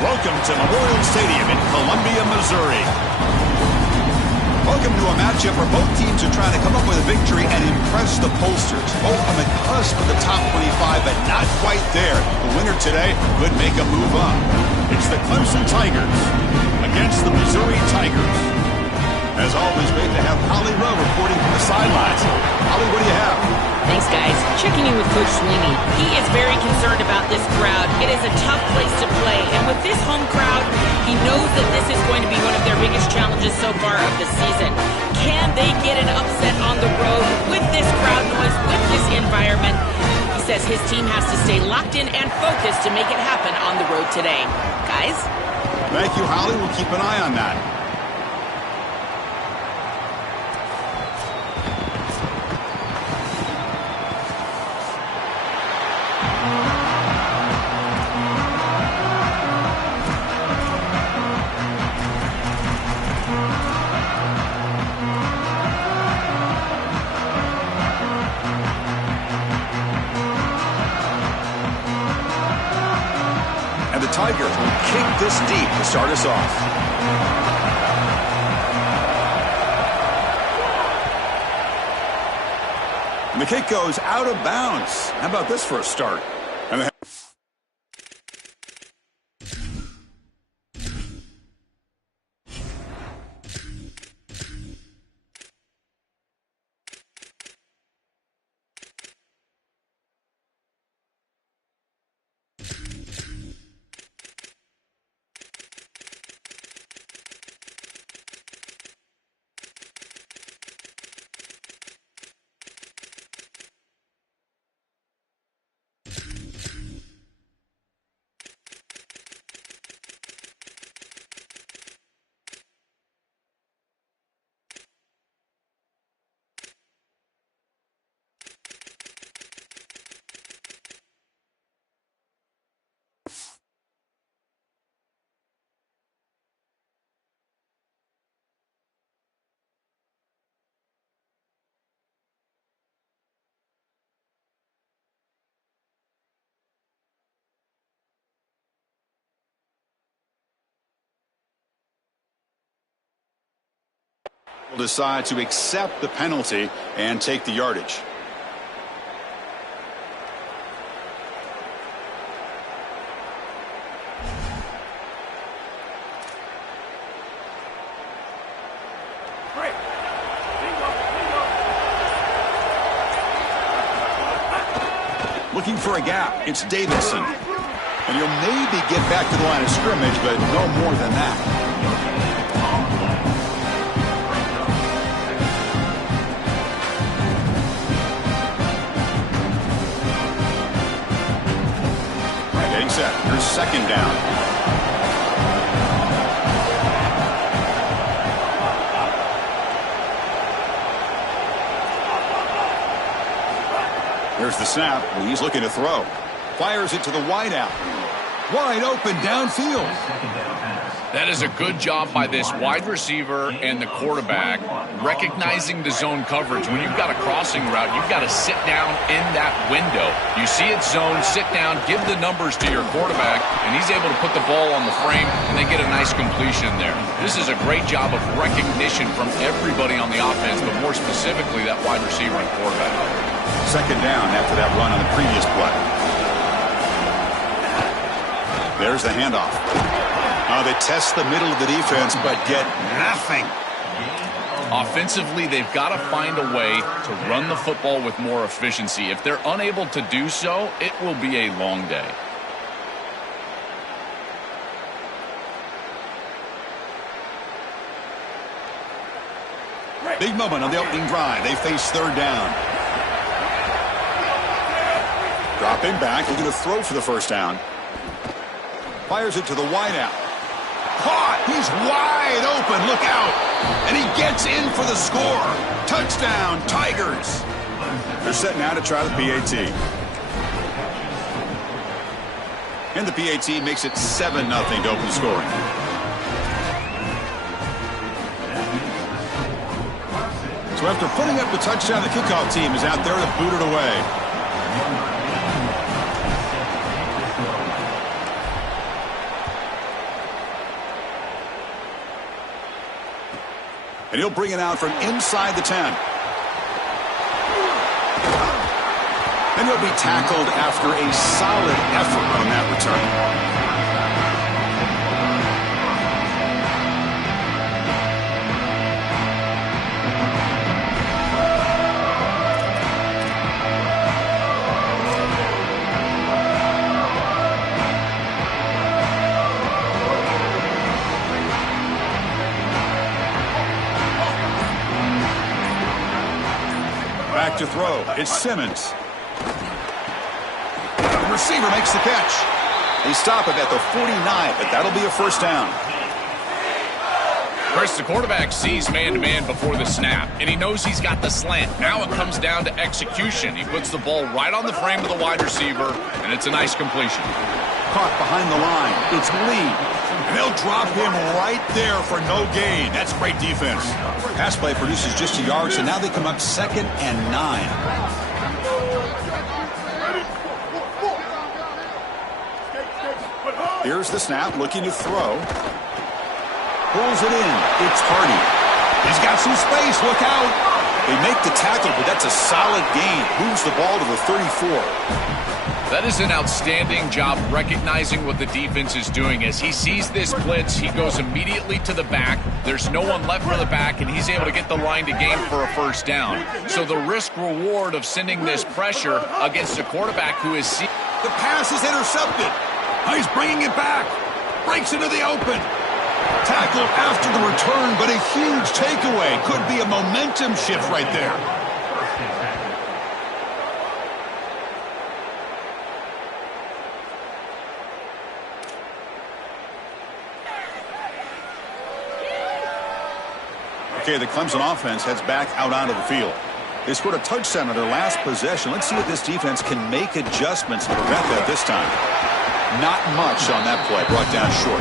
Welcome to Memorial Stadium in Columbia, Missouri. Welcome to a matchup where both teams are trying to come up with a victory and impress the pollsters. Both on the cusp of the top 25, but not quite there. The winner today could make a move up. It's the Clemson Tigers against the Missouri Tigers. As always, great to have Holly Rowe reporting from the sidelines. Holly, what do you have? Thanks, guys. Checking in with Coach Sweeney. He is very concerned about this crowd. It is a tough place to play, and with this home crowd, he knows that this is going to be one of their biggest challenges so far of the season. Can they get an upset on the road with this crowd noise, with this environment? He says his team has to stay locked in and focused to make it happen on the road today. Guys? Thank you, Holly. We'll keep an eye on that. Tigers will kick this deep to start us off. And the kick goes out of bounds. How about this for a start? And will decide to accept the penalty and take the yardage. Looking for a gap. It's Davidson. And he'll maybe get back to the line of scrimmage, but no more than that. Here's second down. Here's the snap. He's looking to throw. Fires it to the wideout. Wide open downfield. That is a good job by this wide receiver and the quarterback recognizing the zone coverage. When you've got a crossing route, you've got to sit down in that window. You see it's zone, sit down, give the numbers to your quarterback, and he's able to put the ball on the frame, and they get a nice completion there. This is a great job of recognition from everybody on the offense, but more specifically that wide receiver and quarterback. Second down after that run on the previous play. There's the handoff. They test the middle of the defense, but get nothing. Offensively, they've got to find a way to run the football with more efficiency. If they're unable to do so, it will be a long day. Big moment on the opening drive. They face third down. Dropping back, looking to throw for the first down. Fires it to the wideout. Caught! He's wide open. Look out! And he gets in for the score. Touchdown, Tigers. They're set now to try the PAT. And the PAT makes it 7-0 to open scoring. So after putting up the touchdown, the kickoff team is out there to boot it away. And he'll bring it out from inside the 10. And he'll be tackled after a solid effort on that return. Back to throw. It's Simmons. The receiver makes the catch. They stop him at the 49, but that'll be a first down. Chris, the quarterback sees man-to-man before the snap, and he knows he's got the slant. Now it comes down to execution. He puts the ball right on the frame of the wide receiver, and it's a nice completion. Caught behind the line. It's Lee. And they'll drop him right there for no gain. That's great defense. Pass play produces just a yard, so now they come up 2nd and 9. Here's the snap, looking to throw. Pulls it in. It's Hardy. He's got some space. Look out. They make the tackle, but that's a solid gain. Moves the ball to the 34. That is an outstanding job recognizing what the defense is doing. As he sees this blitz, he goes immediately to the back. There's no one left for the back, and he's able to get the line to gain for a first down. So the risk-reward of sending this pressure against a quarterback who is... The pass is intercepted. He's bringing it back. Breaks into the open. Tackled after the return, but a huge takeaway. Could be a momentum shift right there. Okay, the Clemson offense heads back out onto the field. They scored a touchdown on their last possession. Let's see if this defense can make adjustments to prevent that this time. Not much on that play. Brought down short.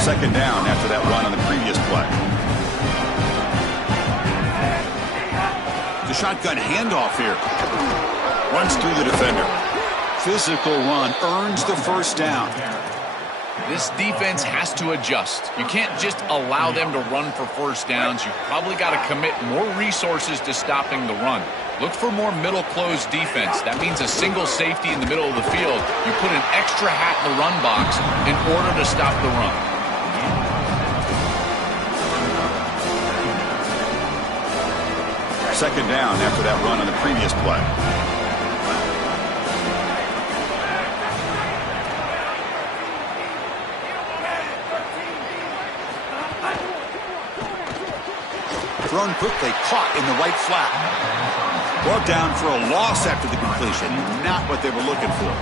Second down after that run on the previous play. The shotgun handoff here. Runs through the defender. Physical run earns the first down. This defense has to adjust. You can't just allow them to run for first downs. You've probably got to commit more resources to stopping the run. Look for more middle closed defense. That means a single safety in the middle of the field. You put an extra hat in the run box in order to stop the run. Second down after that run on the previous play. Thrown quickly, caught in the right flat. Brought down for a loss after the completion. Not what they were looking for.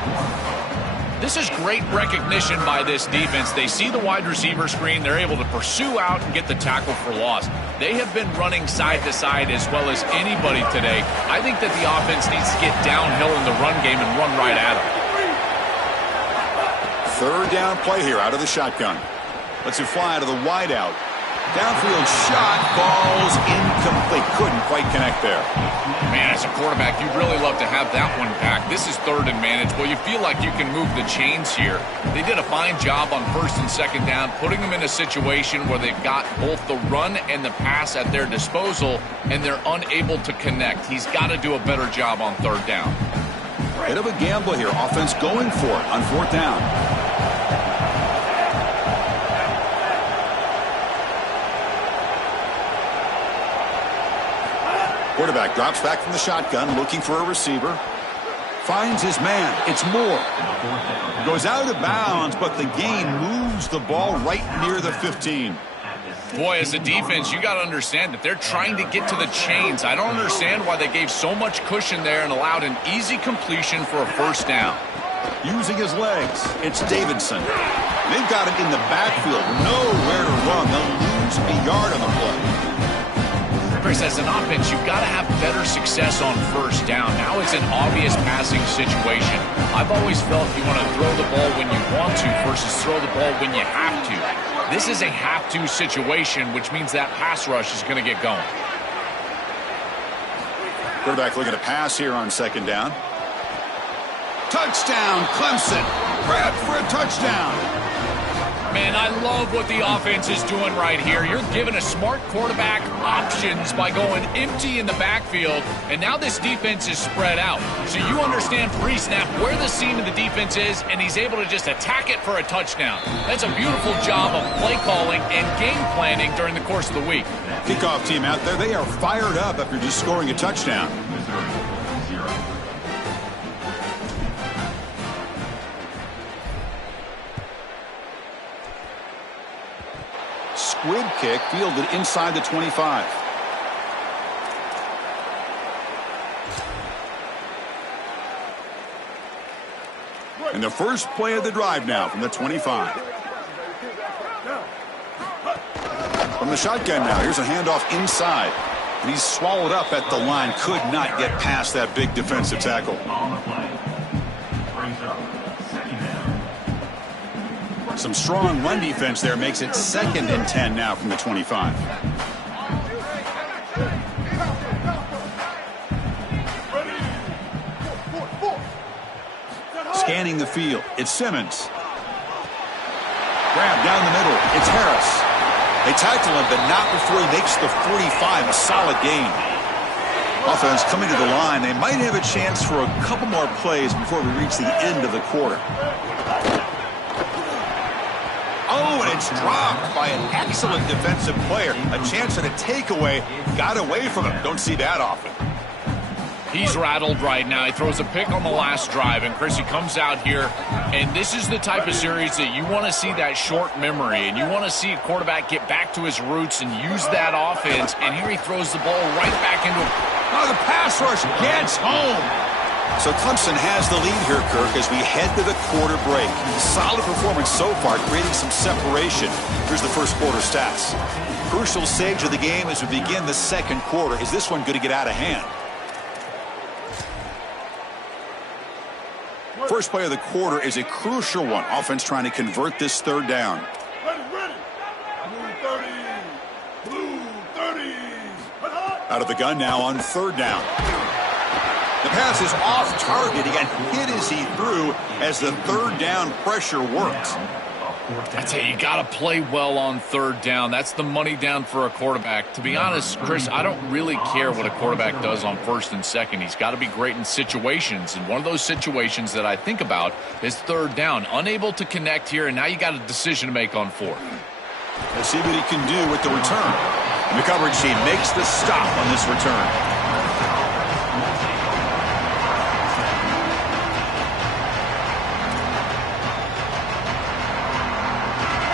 This is great recognition by this defense. They see the wide receiver screen. They're able to pursue out and get the tackle for loss. They have been running side to side as well as anybody today. I think that the offense needs to get downhill in the run game and run right at them. Third down play here out of the shotgun. Lets it fly to the wideout. Downfield shot, falls incomplete. Couldn't quite connect there. Man, as a quarterback, you'd really love to have that one back. This is third and managed. Well, you feel like you can move the chains here. They did a fine job on first and second down, putting them in a situation where they've got both the run and the pass at their disposal, and they're unable to connect. He's got to do a better job on third down. Bit of a gamble here. Offense going for it on fourth down. Quarterback drops back from the shotgun, looking for a receiver. Finds his man. It's Moore. Goes out of bounds, but the gain moves the ball right near the 15. Boy, as a defense, you got to understand that they're trying to get to the chains. I don't understand why they gave so much cushion there and allowed an easy completion for a first down. Using his legs, it's Davidson. They've got him in the backfield. Nowhere to run. They'll lose a yard on the play. As an offense, you've got to have better success on first down. Now it's an obvious passing situation. I've always felt you want to throw the ball when you want to versus throw the ball when you have to. This is a have-to situation, which means that pass rush is going to get going. Quarterback looking to pass here on second down. Touchdown, Clemson. Grab for a touchdown. Man, I love what the offense is doing right here. You're giving a smart quarterback options by going empty in the backfield, and now this defense is spread out. So you understand pre-snap where the seam of the defense is, and he's able to just attack it for a touchdown. That's a beautiful job of play calling and game planning during the course of the week. Kickoff team out there, they are fired up after just scoring a touchdown. Squib kick fielded inside the 25. And the first play of the drive now from the 25. From the shotgun now, here's a handoff inside. And he's swallowed up at the line. Could not get past that big defensive tackle. Some strong run defense there makes it 2nd and 10 now from the 25. Scanning the field, it's Simmons. grab down the middle. It's Harris. They tackle him, but not before he makes the 45. A solid gain. Offense coming to the line. They might have a chance for a couple more plays before we reach the end of the quarter. Oh, and it's dropped by an excellent defensive player. A chance at a takeaway. Got away from him. Don't see that often. He's rattled right now. He throws a pick on the last drive, and Chris, he comes out here, and this is the type of series that you want to see that short memory, and you want to see a quarterback get back to his roots and use that offense, and here he throws the ball right back into him. Oh, the pass rush gets home. So Clemson has the lead here, Kirk, as we head to the quarter break. Solid performance so far, creating some separation. Here's the first quarter stats. Crucial stage of the game as we begin the second quarter. Is this one going to get out of hand? First play of the quarter is a crucial one. Offense trying to convert this third down. Ready. Blue 30. Out of the gun now on third down. The pass is off target. He got hit as he threw as the third down pressure works. That's it. You got to play well on third down. That's the money down for a quarterback. To be honest, Chris, I don't really care what a quarterback does on first and second. He's got to be great in situations. And one of those situations that I think about is third down. Unable to connect here, and now you got a decision to make on fourth. Let's see what he can do with the return. And the coverage team makes the stop on this return.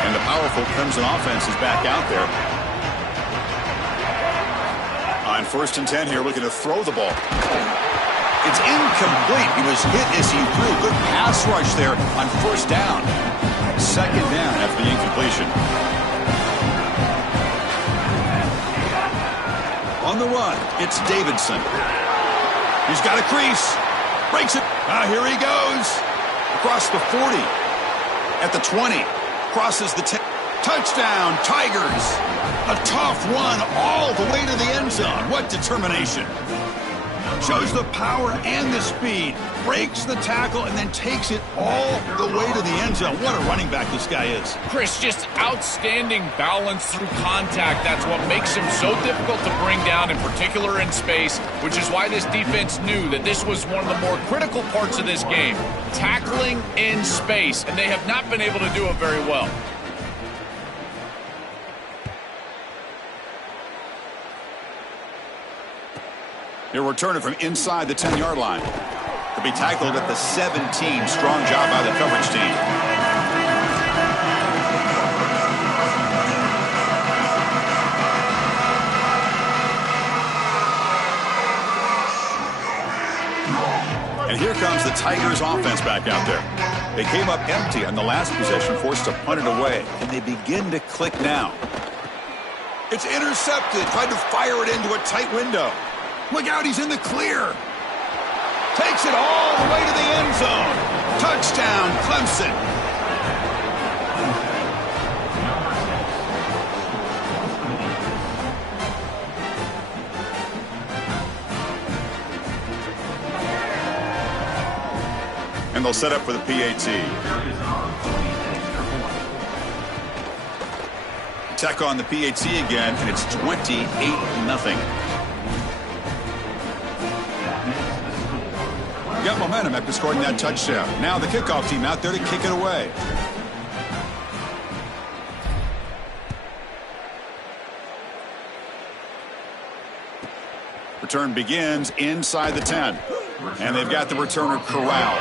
And the powerful Clemson offense is back out there. On 1st and 10 here, looking to throw the ball. It's incomplete. He was hit as he threw. Good pass rush there on 1st down. 2nd down after the incompletion. On the run, it's Davidson. He's got a crease. Breaks it. Here he goes. Across the 40. At the 20. Crosses the 10. Touchdown, Tigers. A tough run all the way to the end zone. What determination. Shows the power and the speed. Breaks the tackle and then takes it all the way to the end zone. What a running back this guy is. Chris, just outstanding balance through contact. That's what makes him so difficult to bring down, in particular in space, which is why this defense knew that this was one of the more critical parts of this game. Tackling in space, and they have not been able to do it very well. He'll return it from inside the 10-yard line. He'll be tackled at the 17. Strong job by the coverage team. And here comes the Tigers offense back out there. They came up empty on the last possession, forced to punt it away. And they begin to click now. It's intercepted. Tried to fire it into a tight window. Look out, he's in the clear. Takes it all the way to the end zone. Touchdown, Clemson. And they'll set up for the PAT. Tech on the PAT again, and it's 28-0. Got momentum after scoring that touchdown. Now the kickoff team out there to kick it away. Return begins inside the 10. And they've got the returner corralled.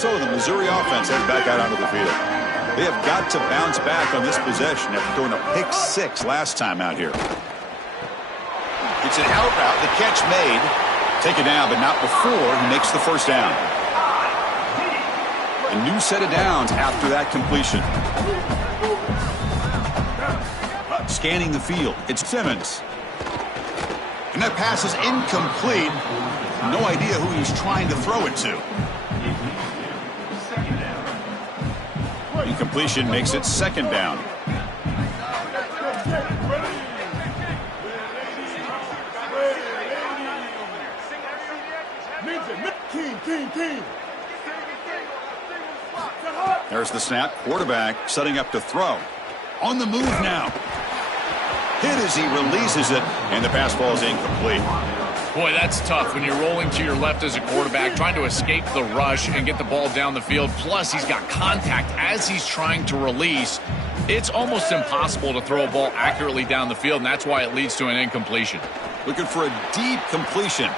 So the Missouri offense heads back out onto the field. They have got to bounce back on this possession after throwing a pick-6 last time out here. It's an out route. The catch made. Taken down, but not before he makes the first down. A new set of downs after that completion. Scanning the field. It's Simmons. And that pass is incomplete. No idea who he's trying to throw it to. Incompletion makes it 2nd down. team. There's the snap. Quarterback setting up to throw. On the move now. Hit as he releases it, and the pass ball is incomplete. Boy, that's tough when you're rolling to your left as a quarterback, trying to escape the rush and get the ball down the field. Plus, he's got contact as he's trying to release. It's almost impossible to throw a ball accurately down the field, and that's why it leads to an incompletion. Looking for a deep completion.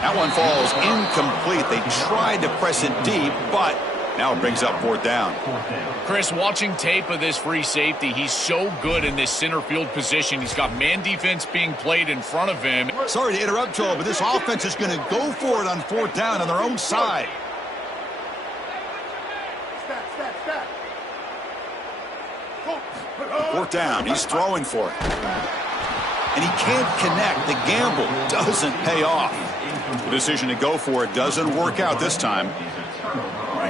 That one falls incomplete. They tried to press it deep, but now it brings up fourth down. Chris, watching tape of this free safety, he's so good in this center field position. He's got man defense being played in front of him. Sorry to interrupt, Joel, but this offense is going to go for it on fourth down on their own side. Fourth down, he's throwing for it. And he can't connect. The gamble doesn't pay off. The decision to go for it doesn't work out this time.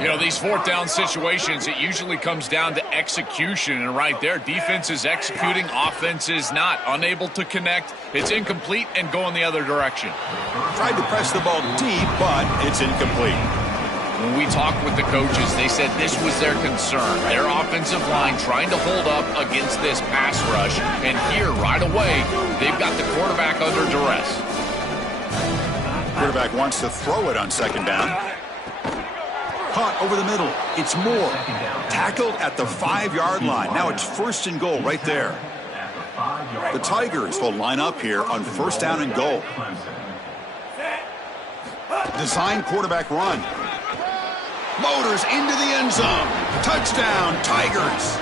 You know, these fourth down situations, it usually comes down to execution. And right there, defense is executing, offense is not. Unable to connect, it's incomplete and going the other direction. Tried to press the ball deep, but it's incomplete. When we talked with the coaches, they said this was their concern. Their offensive line trying to hold up against this pass rush. And here, right away, they've got the quarterback under duress. Quarterback wants to throw it on second down. Caught over the middle. It's Moore. Tackled at the 5-yard line. Now it's first and goal right there. The Tigers will line up here on first down and goal. Design quarterback run. Motors into the end zone. Touchdown, Tigers.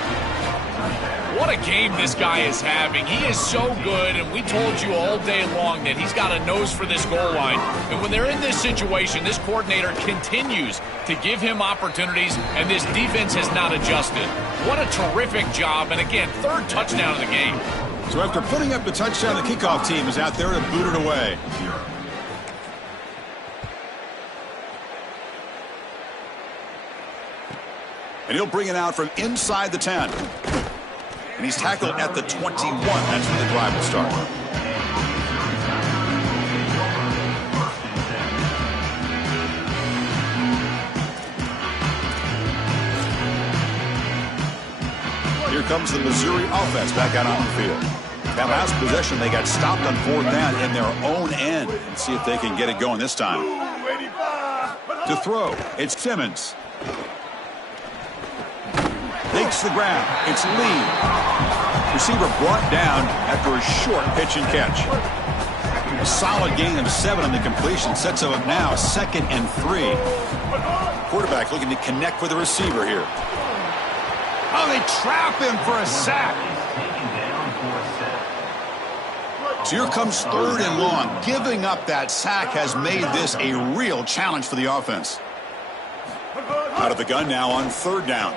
What a game this guy is having. He is so good, and we told you all day long that he's got a nose for this goal line. And when they're in this situation, this coordinator continues to give him opportunities, and this defense has not adjusted. What a terrific job, and again, third touchdown of the game. So after putting up the touchdown, the kickoff team is out there to boot it away. And he'll bring it out from inside the 10. And he's tackled at the 21. That's when the drive will start. Here comes the Missouri offense back out on the field. That last possession, they got stopped on fourth down in their own end. Let's see if they can get it going this time. To throw, it's Simmons. Takes the ground. It's Lee. Receiver brought down after a short pitch and catch. A solid gain of 7 on the completion sets him up now 2nd and 3. Quarterback looking to connect with the receiver here. Oh, they trap him for a sack. So here comes 3rd and long. Giving up that sack has made this a real challenge for the offense. Out of the gun now on 3rd down.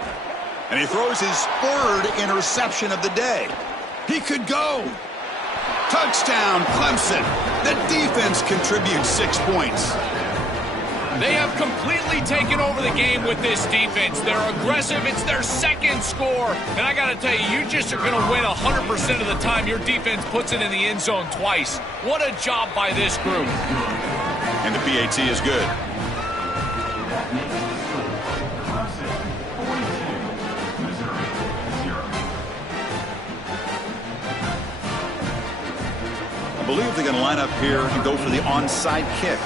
And he throws his 3rd interception of the day. He could go. Touchdown, Clemson. The defense contributes 6 points. They have completely taken over the game with this defense. They're aggressive. It's their 2nd score. And I got to tell you, you just are going to win 100% of the time your defense puts it in the end zone twice. What a job by this group. And the PAT is good. I believe they're going to line up here and go for the onside kick.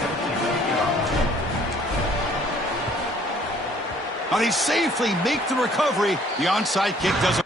Now they safely make the recovery. The onside kick doesn't.